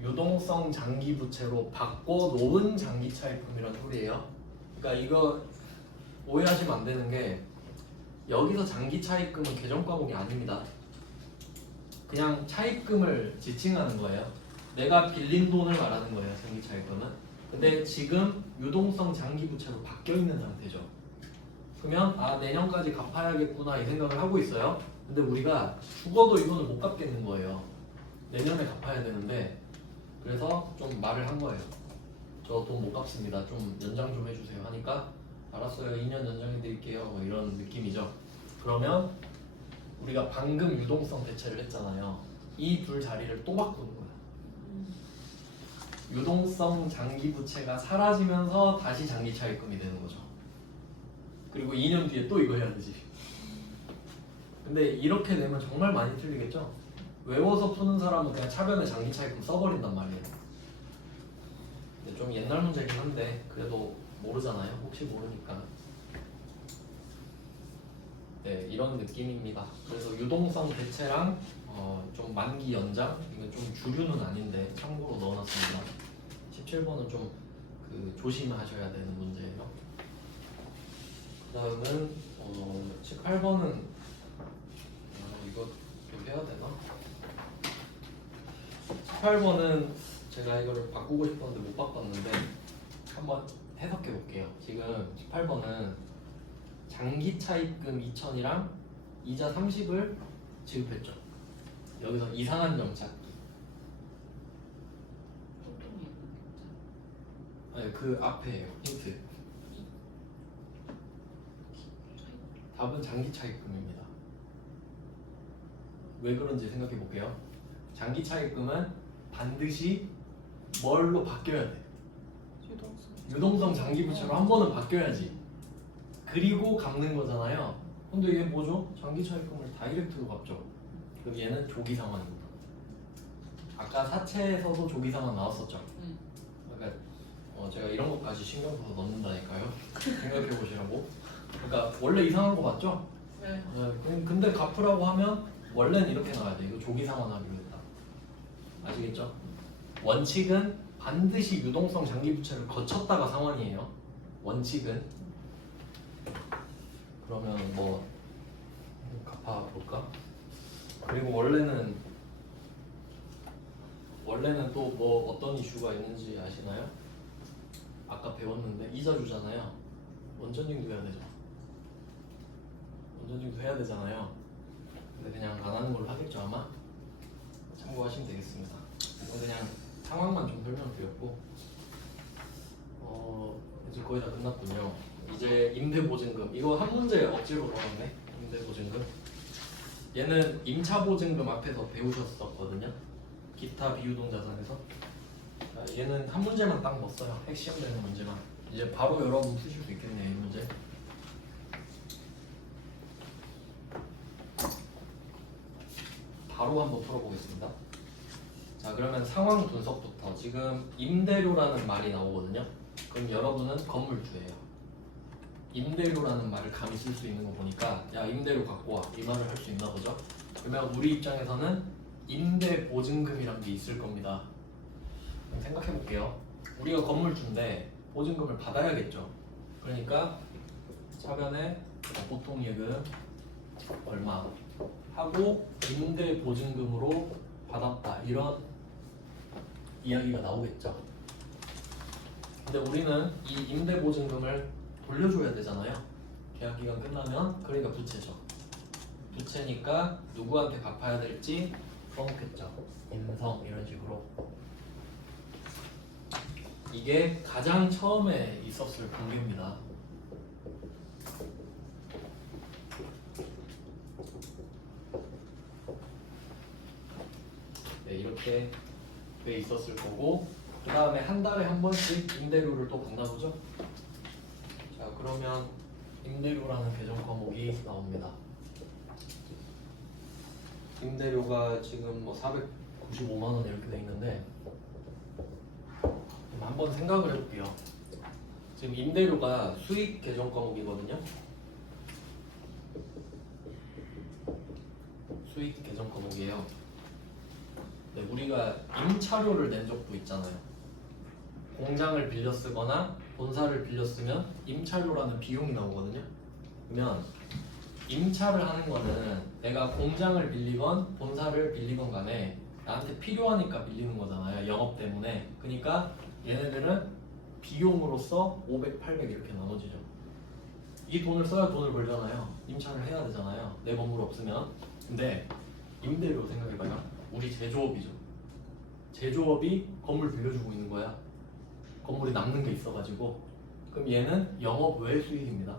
유동성 장기 부채로 바꿔 놓은 장기 차입금이란 소리예요. 그러니까 이거 오해하시면 안 되는 게 여기서 장기 차입금은 계정 과목이 아닙니다. 그냥 차입금을 지칭하는 거예요. 내가 빌린 돈을 말하는 거예요, 장기 차입금은. 근데 지금 유동성 장기 부채로 바뀌어 있는 상태죠. 그러면 내년까지 갚아야겠구나 이 생각을 하고 있어요. 근데 우리가 죽어도 이거는 못 갚겠는 거예요. 내년에 갚아야 되는데 그래서 좀 말을 한 거예요. 저 돈 못 갚습니다. 좀 연장 좀 해주세요 하니까 알았어요. 2년 연장해 드릴게요. 뭐 이런 느낌이죠. 그러면 우리가 방금 유동성 대체를 했잖아요. 이 둘 자리를 또 바꾸는 거예요. 유동성 장기 부채가 사라지면서 다시 장기 차입금이 되는 거죠. 그리고 2년 뒤에 또 이거 해야 되지. 근데 이렇게 되면 정말 많이 틀리겠죠? 외워서 푸는 사람은 그냥 차변에 장기 차입금 써버린단 말이에요. 근데 좀 옛날 문제긴 한데 그래도 모르잖아요. 혹시 모르니까. 네, 이런 느낌입니다. 그래서 유동성 대체랑 좀 만기 연장, 이건 좀 주류는 아닌데 참고로 넣어놨습니다. 17번은 좀 조심하셔야 되는 문제예요. 그 다음은 18번은 이거 또 해야 되나? 18번은 제가 이거를 바꾸고 싶었는데 못 바꿨는데 한번 해석해 볼게요. 지금 18번은 장기 차입금 2,000이랑 이자 30을 지급했죠. 여기서 이상한 점 찾기. 보통 예금 아니, 그 앞에예요. 힌트. 답은 장기 차입금입니다. 왜 그런지 생각해 볼게요. 장기 차입금은 반드시 뭘로 바뀌어야 돼? 유동성 장기 부채로 한 번은 바뀌어야지. 그리고 갚는 거잖아요. 근데 얘 뭐죠? 장기 차입금을 다이렉트로 갚죠. 그럼 얘는 조기 상환입니다. 아까 사채에서도 조기 상환 나왔었죠. 그러니까 제가 이런 것까지 신경 써서 넣는다니까요. 생각해 보시라고. 그러니까 원래 이상한 거 맞죠? 네. 근데 갚으라고 하면 원래는 이렇게 나와야 돼. 이거 조기 상환하기로 했다. 아시겠죠? 원칙은 반드시 유동성 장기 부채를 거쳤다가 상환이에요. 원칙은. 그러면 뭐 갚아 볼까? 그리고 원래는 또 뭐 어떤 이슈가 있는지 아시나요? 아까 배웠는데 이자 주잖아요. 원전징도 해야 되죠. 원전징도 해야 되잖아요. 근데 그냥 안 하는 걸로 하겠죠 아마. 참고하시면 되겠습니다. 이거 그냥 상황만 좀 설명드렸고 이제 거의 다 끝났군요. 이제 임대보증금 이거 한 문제 억지로 넣었네. 임대보증금 얘는 임차보증금 앞에서 배우셨었거든요. 기타 비유동자산에서. 자, 얘는 한 문제만 딱 넣었어요. 핵심 되는 문제만. 이제 바로 여러분 푸실 수 있겠네요 이 문제. 바로 한번 풀어보겠습니다. 자 그러면 상황 분석부터. 지금 임대료라는 말이 나오거든요. 그럼 여러분은 건물주예요. 임대료라는 말을 감히 쓸 수 있는 거 보니까 야 임대료 갖고 와 이 말을 할 수 있나 보죠. 그러면 우리 입장에서는 임대보증금이란 게 있을 겁니다. 생각해 볼게요. 우리가 건물주인데 보증금을 받아야겠죠. 그러니까 차변에 보통예금 얼마 하고 임대보증금으로 받았다 이런 이야기가 나오겠죠. 근데 우리는 이 임대보증금을 돌려줘야 되잖아요. 계약기간 끝나면. 그러니까 부채죠. 부채니까 누구한테 갚아야 될지 써놓겠죠. 인성 이런 식으로. 이게 가장 처음에 있었을 관계입니다. 네, 이렇게 돼 있었을 거고 그 다음에 한 달에 한 번씩 임대료를 또 받나 보죠. 자 그러면 임대료라는 계정 과목이 나옵니다. 임대료가 지금 뭐 495만 원 이렇게 돼 있는데 한번 생각을 해볼게요. 지금 임대료가 수익 계정 과목이거든요. 수익 계정 과목이에요. 네, 우리가 임차료를 낸 적도 있잖아요. 공장을 빌려 쓰거나 본사를 빌려 쓰면 임차료라는 비용이 나오거든요. 그러면 임차를 하는 거는 내가 공장을 빌리건 본사를 빌리건 간에 나한테 필요하니까 빌리는 거잖아요. 영업 때문에. 그러니까 얘네들은 비용으로서 500, 800 이렇게 나눠지죠. 이 돈을 써야 돈을 벌잖아요. 임차를 해야 되잖아요. 내 건물 없으면. 근데 임대료 생각해봐요. 우리 제조업이죠. 제조업이 건물 빌려주고 있는 거야. 건물이 남는 게 있어가지고. 그럼 얘는 영업 외 수익입니다.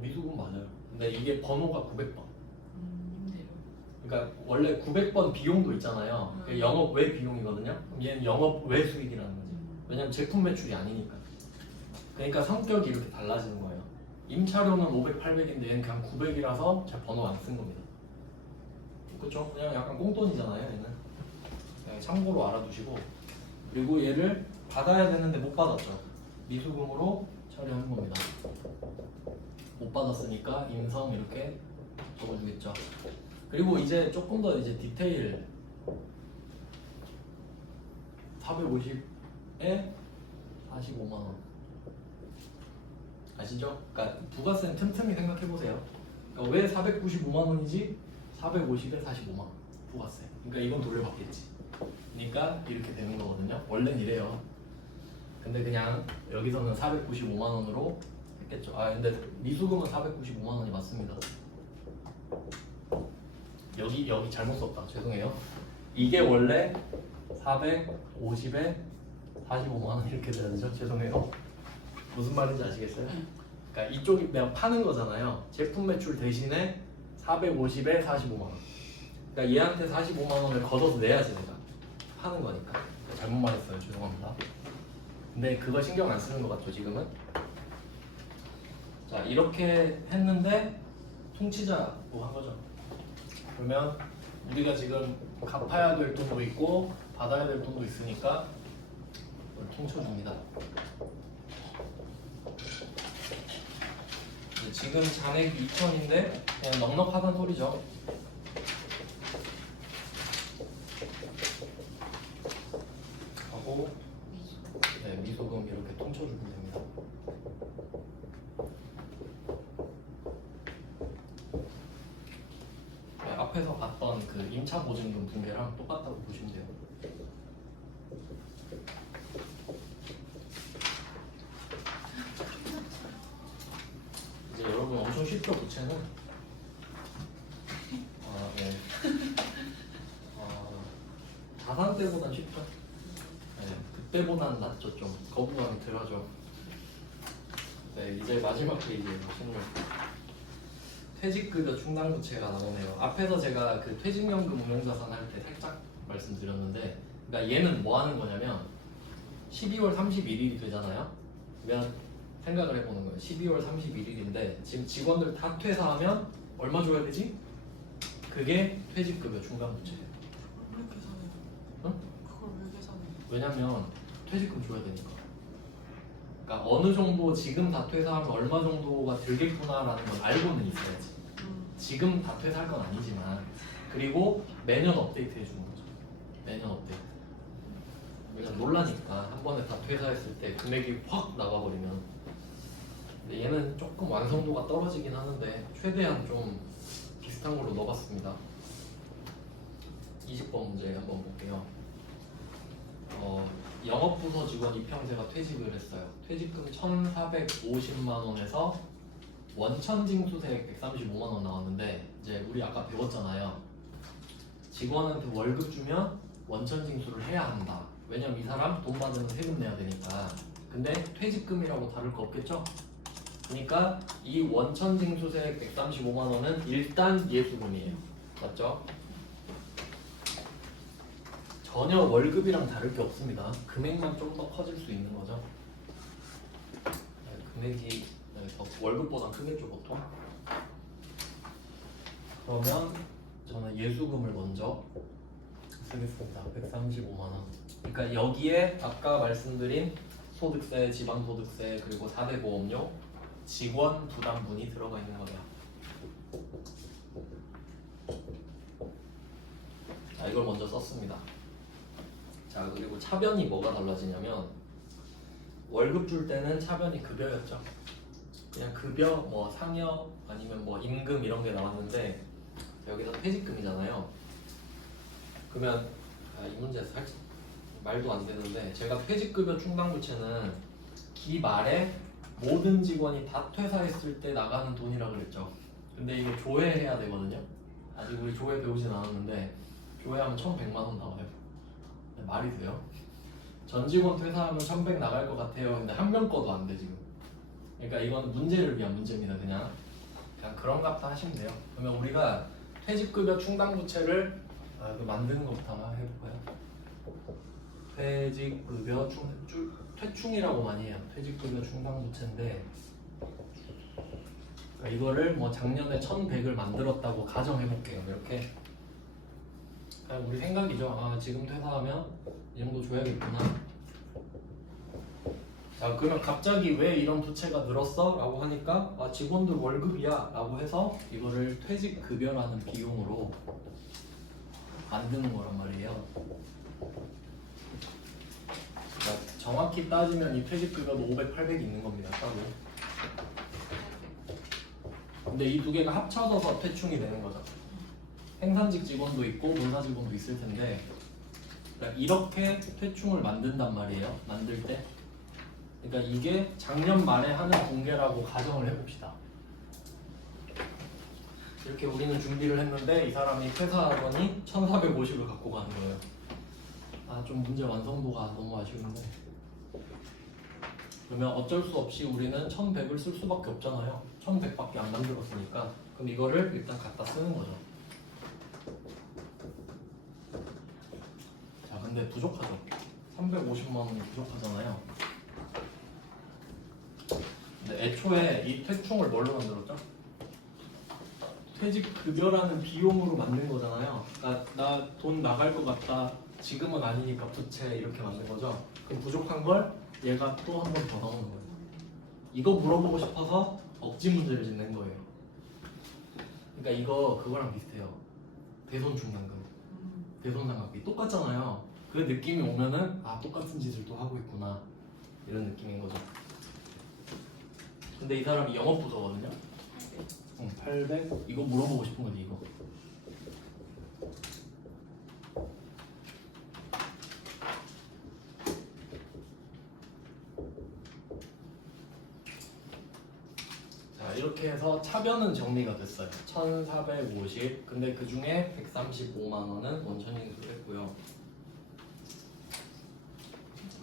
미수금 맞아요. 근데 이게 번호가 900번. 임대료. 그러니까 원래 900번 비용도 있잖아요. 그게 영업 외 비용이거든요. 그럼 얘는 영업 외 수익이라는 거지. 왜냐면 제품 매출이 아니니까. 그러니까 성격이 이렇게 달라지는 거예요. 임차료는 500, 800인데 얘는 그냥 900이라서 제 번호 안 쓴 겁니다. 그렇죠? 그냥 약간 꽁돈이잖아요. 얘는. 그냥 참고로 알아두시고. 그리고 얘를 받아야 되는데 못 받았죠. 미수금으로 처리하는 겁니다. 못 받았으니까 인성 이렇게 적어주겠죠. 그리고 이제 조금 더 이제 디테일 450에 45만 원 아시죠? 그러니까 부가세는 틈틈이 생각해 보세요. 그러니까 왜 495만 원이지? 450에 45만 원 부가세. 그러니까 이건 돌려받겠지. 그러니까 이렇게 되는 거거든요. 원래는 이래요. 근데 그냥 여기서는 495만 원으로 했겠죠. 아 근데 미수금은 495만 원이 맞습니다. 여기 잘못 썼다. 죄송해요. 이게 원래 450에 45만 원 이렇게 돼야 되죠. 죄송해요. 무슨 말인지 아시겠어요? 그러니까 이쪽이 그냥 파는 거잖아요. 제품 매출 대신에 450에 45만 원. 그러니까 얘한테 45만 원을 걷어서 내야지 내가. 파는 거니까. 잘못 말했어요. 죄송합니다. 근데 그거 신경 안 쓰는 것 같죠 지금은? 자 이렇게 했는데 통치자로 한 거죠. 그러면 우리가 지금 갚아야 될 돈도 있고 받아야 될 돈도 있으니까 이걸 통쳐줍니다. 지금 잔액이 2천인데 그냥 넉넉하다는 소리죠. 하고 네, 미소금 이렇게 통쳐주면 됩니다. 네, 앞에서 봤던 그 임차 보증금 붕괴랑 똑같다고 보시면 돼요. 이제 여러분 엄청 쉽죠 부채는? 네. 자산 때보단 쉽죠? 네, 그때보단 낫죠 좀. 거부감이 덜하죠. 네, 이제 마지막 페이지예요. 실물. 퇴직급여 충당부채가 나오네요. 앞에서 제가 그 퇴직연금 운용자산 할 때 살짝 말씀드렸는데, 그러니까 얘는 뭐 하는 거냐면 12월 31일이 되잖아요. 그러면 생각을 해보는 거예요. 12월 31일인데 지금 직원들 다 퇴사하면 얼마 줘야 되지? 그게 퇴직급여 충당부채예요. 왜 계산해? 응? 그걸 왜 계산해? 왜냐면 퇴직금 줘야 되니까. 그러니까 어느 정도 지금 다 퇴사하면 얼마 정도가 들겠구나라는 건 알고는 있어야지. 지금 다 퇴사할 건 아니지만 그리고 매년 업데이트 해주는 거죠. 매년 업데이트. 왜냐면 놀라니까 한 번에 다 퇴사했을 때 금액이 확 나가버리면. 근데 얘는 조금 완성도가 떨어지긴 하는데 최대한 좀 비슷한 걸로 넣어봤습니다. 20번 문제 한번 볼게요. 영업부서 직원 이평재가 퇴직을 했어요. 퇴직금 1,450만 원에서 원천징수세액 135만 원 나왔는데 이제 우리 아까 배웠잖아요. 직원한테 월급 주면 원천징수를 해야 한다. 왜냐면 이 사람 돈 받으면 세금 내야 되니까. 근데 퇴직금이라고 다를 거 없겠죠? 그러니까 이 원천징수세액 135만 원은 일단 예수금이에요. 맞죠? 전혀 월급이랑 다를 게 없습니다. 금액만 좀 더 커질 수 있는 거죠. 네, 금액이 더 월급보다 크겠죠 보통. 그러면 저는 예수금을 먼저 쓰겠습니다. 135만 원. 그러니까 여기에 아까 말씀드린 소득세, 지방소득세 그리고 4대 보험료, 직원 부담분이 들어가 있는 거예요. 자, 이걸 먼저 썼습니다. 자, 그리고 차변이 뭐가 달라지냐면 월급 줄 때는 차변이 급여였죠. 그냥 급여, 뭐 상여 아니면 뭐 임금 이런 게 나왔는데 여기서 퇴직금이잖아요. 그러면 이 문제 살짝 말도 안 되는데 제가 퇴직급여 충당부채는 기 말에 모든 직원이 다 퇴사했을 때 나가는 돈이라고 그랬죠. 근데 이거 조회해야 되거든요. 아직 우리 조회 배우진 않았는데 조회하면 1,100만 원 나와요. 말이 돼요? 전 직원 퇴사하면 1,100 나갈 것 같아요. 근데 한 명 거도 안 돼 지금. 그러니까 이건 문제를 위한 문제입니다. 그냥 그런갑다 하시면 돼요. 그러면 우리가 퇴직급여 충당부채를 만드는 것부터 한번 해볼까요? 퇴직급여 퇴충이라고 많이 해요. 퇴직급여 충당부채인데 그러니까 이거를 뭐 작년에 1,100을 만들었다고 가정해볼게요. 이렇게 우리 생각이죠. 지금 퇴사하면 이 정도 줘야겠구나. 자, 그러면 갑자기 왜 이런 부채가 늘었어? 라고 하니까 직원들 월급이야 라고 해서 이거를 퇴직급여라는 비용으로 만드는 거란 말이에요. 자, 정확히 따지면 이 퇴직급여도 500, 800이 있는 겁니다. 따로. 근데 이 두 개가 합쳐져서 퇴충이 되는 거죠. 생산직 직원도 있고 본사 직원도 있을 텐데 그러니까 이렇게 퇴충을 만든단 말이에요. 만들 때. 그러니까 이게 작년 말에 하는 공개라고 가정을 해봅시다. 이렇게 우리는 준비를 했는데 이 사람이 퇴사하더니 1,450을 갖고 가는 거예요. 좀 문제 완성도가 너무 아쉬운데. 그러면 어쩔 수 없이 우리는 1,100을 쓸 수밖에 없잖아요. 1,100밖에 안 만들었으니까. 그럼 이거를 일단 갖다 쓰는 거죠. 자, 근데 부족하죠. 350만 원이 부족하잖아요. 근데 애초에 이 퇴충을 뭘로 만들었죠? 퇴직급여라는 비용으로 만든 거잖아요. 그러니까 나 돈 나갈 것 같다. 지금은 아니니까 부채 이렇게 만든 거죠. 그럼 부족한 걸 얘가 또 한 번 더 나오는 거예요. 이거 물어보고 싶어서 억지 문제를 짓는 거예요. 그러니까 이거 그거랑 비슷해요. 대손중간금, 대손상각비 똑같잖아요. 그 느낌이 오면은 아 똑같은 짓을 또 하고 있구나 이런 느낌인 거죠. 근데 이 사람이 영업부서거든요. 800 이거 물어보고 싶은 거지 이거. 자 이렇게 해서 차변은 정리가 됐어요. 1450 근데 그 중에 135만 원은 원천징수를 했고요.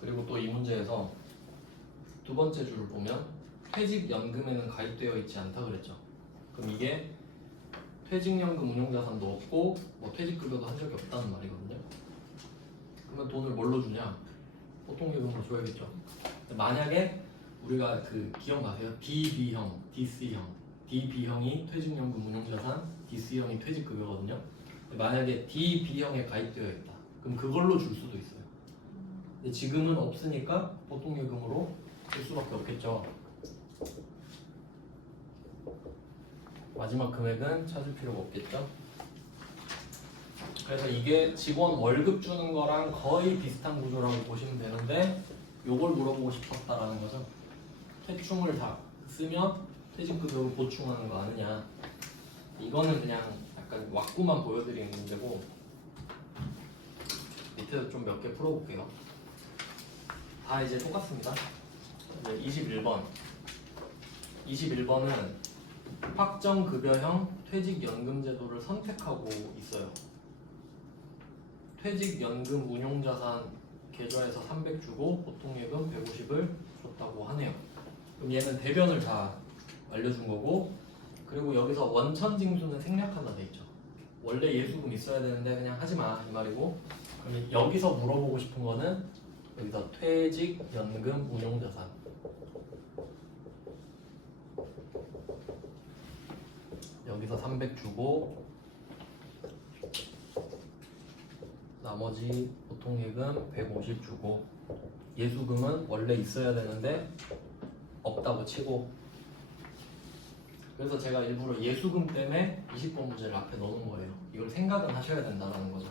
그리고 또 이 문제에서 두 번째 줄을 보면 퇴직연금에는 가입되어 있지 않다 그랬죠. 그럼 이게 퇴직연금 운용자산도 없고 뭐 퇴직급여도 한 적이 없다는 말이거든요. 그러면 돈을 뭘로 주냐? 보통예금으로 줘야겠죠. 만약에 우리가 그 기억나세요? DB형, DC형, DB형이 퇴직연금 운용자산, DC형이 퇴직급여거든요. 만약에 DB형에 가입되어 있다. 그럼 그걸로 줄 수도 있어요. 근데 지금은 없으니까 보통예금으로 줄 수밖에 없겠죠. 마지막 금액은 찾을 필요가 없겠죠. 그래서 이게 직원 월급 주는 거랑 거의 비슷한 구조라고 보시면 되는데 요걸 물어보고 싶었다라는 거죠. 퇴충을 다 쓰면 퇴직급여로 보충하는 거 아느냐. 이거는 그냥 약간 왁구만 보여드리는 문제고 밑에도 좀 몇 개 풀어볼게요. 다 이제 똑같습니다. 이제 21번 21번은 확정급여형 퇴직연금제도를 선택하고 있어요. 퇴직연금 운용자산 계좌에서 300 주고 보통예금 150을 줬다고 하네요. 그럼 얘는 대변을 다 알려준 거고, 그리고 여기서 원천징수는 생략한다 돼 있죠. 원래 예수금 있어야 되는데 그냥 하지마 이 말이고, 그럼 여기서 물어보고 싶은 거는 여기서 퇴직연금 운용자산 여기서 300 주고 나머지 보통예금 150 주고 예수금은 원래 있어야 되는데 없다고 치고, 그래서 제가 일부러 예수금 때문에 20번 문제를 앞에 넣은 거예요. 이걸 생각은 하셔야 된다는 거죠.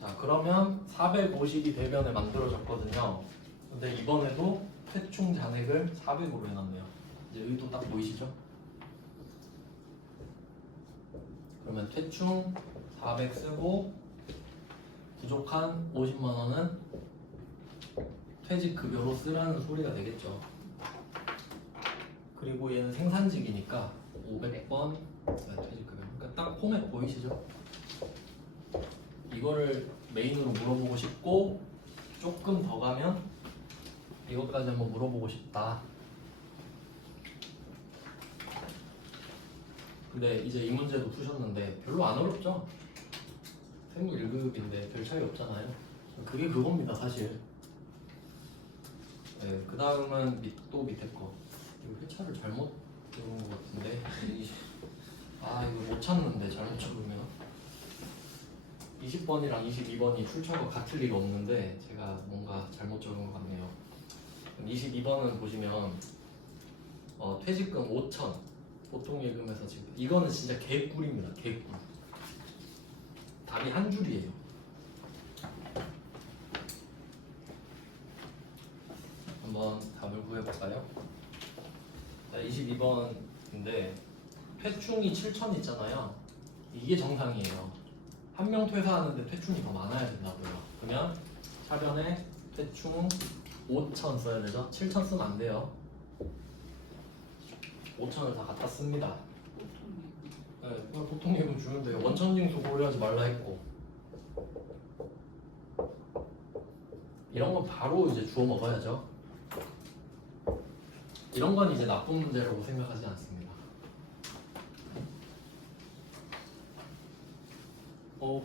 자 그러면 450이 대변에 만들어졌거든요. 근데 이번에도 퇴충 잔액을 400으로 해놨네요. 이제 의도 딱 보이시죠? 그러면 퇴충 400 쓰고 부족한 50만 원은 퇴직급여로 쓰라는 소리가 되겠죠. 그리고 얘는 생산직이니까 500번 퇴직급여. 그러니까 딱 포맷 보이시죠? 이거를 메인으로 물어보고 싶고 조금 더 가면 이것까지 한번 물어보고 싶다. 근데 이제 이 문제도 푸셨는데 별로 안 어렵죠? 생물 1급인데 별 차이 없잖아요. 그게 그겁니다 사실. 네, 그 다음은 또 밑에 거. 이거 회차를 잘못 적은 것 같은데. 아 이거 못 찾는데 잘못 적으면 20번이랑 22번이 출처가 같을 리가 없는데 제가 뭔가 잘못 적은 것 같네요. 22번은 보시면 퇴직금 5천 보통예금에서 지금 이거는 진짜 개꿀입니다. 개꿀. 답이 한 줄이에요. 한번 답을 구해볼까요? 자, 22번인데 퇴충이 7천 있잖아요. 이게 정상이에요. 한 명 퇴사하는데 퇴충이 더 많아야 된다고요. 그러면 차변에 퇴충 5천 써야 되죠? 7천 쓰면 안 돼요. 5천을 다 갖다 씁니다. 네, 그냥 보통예금 주면 돼요. 원천징수 고려하지 말라 했고 이런 건 바로 이제 주워 먹어야죠. 이런 건 이제 나쁜 문제라고 생각하지 않습니다.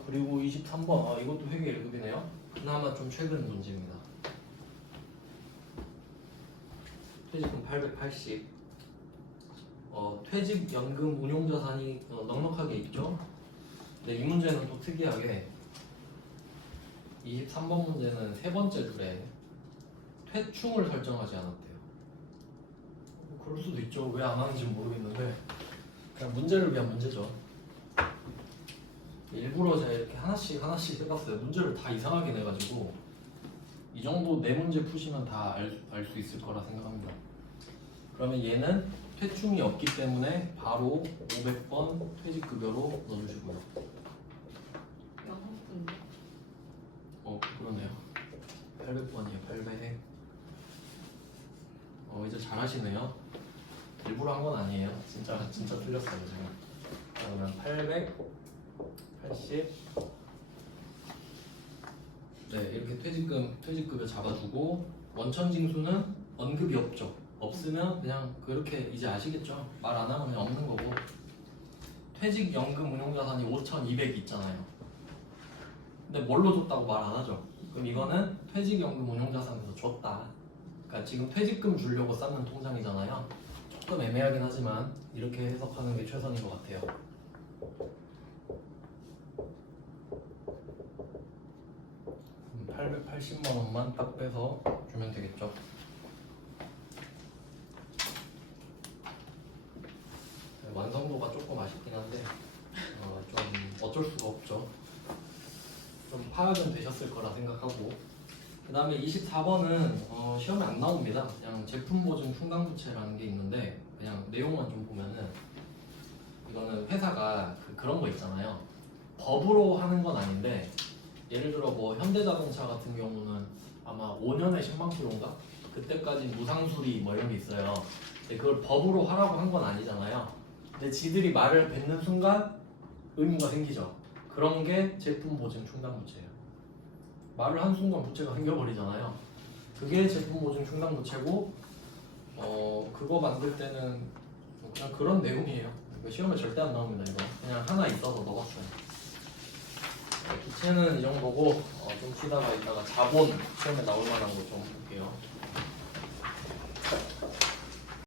그리고 23번 이것도 회계 1급이네요. 그나마 좀 최근 문제입니다. 퇴직금 880. 퇴직연금 운용자산이 넉넉하게 있죠. 근데 이 문제는 또 특이하게 23번 문제는 세 번째 줄에 퇴충을 설정하지 않았대요. 그럴 수도 있죠. 왜 안 하는지 모르겠는데 그냥 문제를 위한 문제죠. 일부러 제가 이렇게 하나씩 해봤어요. 문제를 다 이상하게 내가지고 이 정도 네 문제 푸시면 다 알 수 있을 거라 생각합니다. 그러면 얘는 퇴충이 없기 때문에 바로 500번 퇴직급여로 넣어주시고요. 영어분데 그러네요. 800번이에요. 800. 이제 잘하시네요. 일부러 한 건 아니에요. 진짜 틀렸어요 지금. 그러면 880. 네, 이렇게 퇴직급여 잡아주고 원천징수는 언급이 없죠. 없으면 그냥 그렇게 이제 아시겠죠? 말 안 하면 그냥 없는 거고. 퇴직연금 운용자산이 5,200 있잖아요. 근데 뭘로 줬다고 말 안 하죠. 그럼 이거는 퇴직연금 운용자산에서 줬다. 그러니까 지금 퇴직금 주려고 쌓는 통장이잖아요. 조금 애매하긴 하지만 이렇게 해석하는 게 최선인 것 같아요. 880만 원만 딱 빼서 주면 되겠죠. 완성도가 조금 아쉽긴 한데 좀 어쩔 수가 없죠. 좀 파악은 되셨을 거라 생각하고, 그 다음에 24번은 시험에 안 나옵니다. 그냥 제품보증 충당부채라는 게 있는데 그냥 내용만 좀 보면은 이거는 회사가 그런 거 있잖아요. 법으로 하는 건 아닌데 예를 들어 뭐 현대자동차 같은 경우는 아마 5년에 10만 킬로인가? 그때까지 무상수리 뭐 이런 게 있어요. 근데 그걸 법으로 하라고 한 건 아니잖아요. 근데 지들이 말을 뱉는 순간 의무가 생기죠. 그런 게 제품 보증 충당부채예요. 말을 한 순간 부채가 생겨버리잖아요. 그게 제품 보증 충당부채고, 그거 만들 때는 그냥 그런 내용이에요. 이거 시험에 절대 안 나옵니다. 이거 그냥 하나 있어서 넣었어요. 기체는 이 정도고, 좀 쉬다가 이따가 자본 시험에 나올 만한 거 좀 볼게요.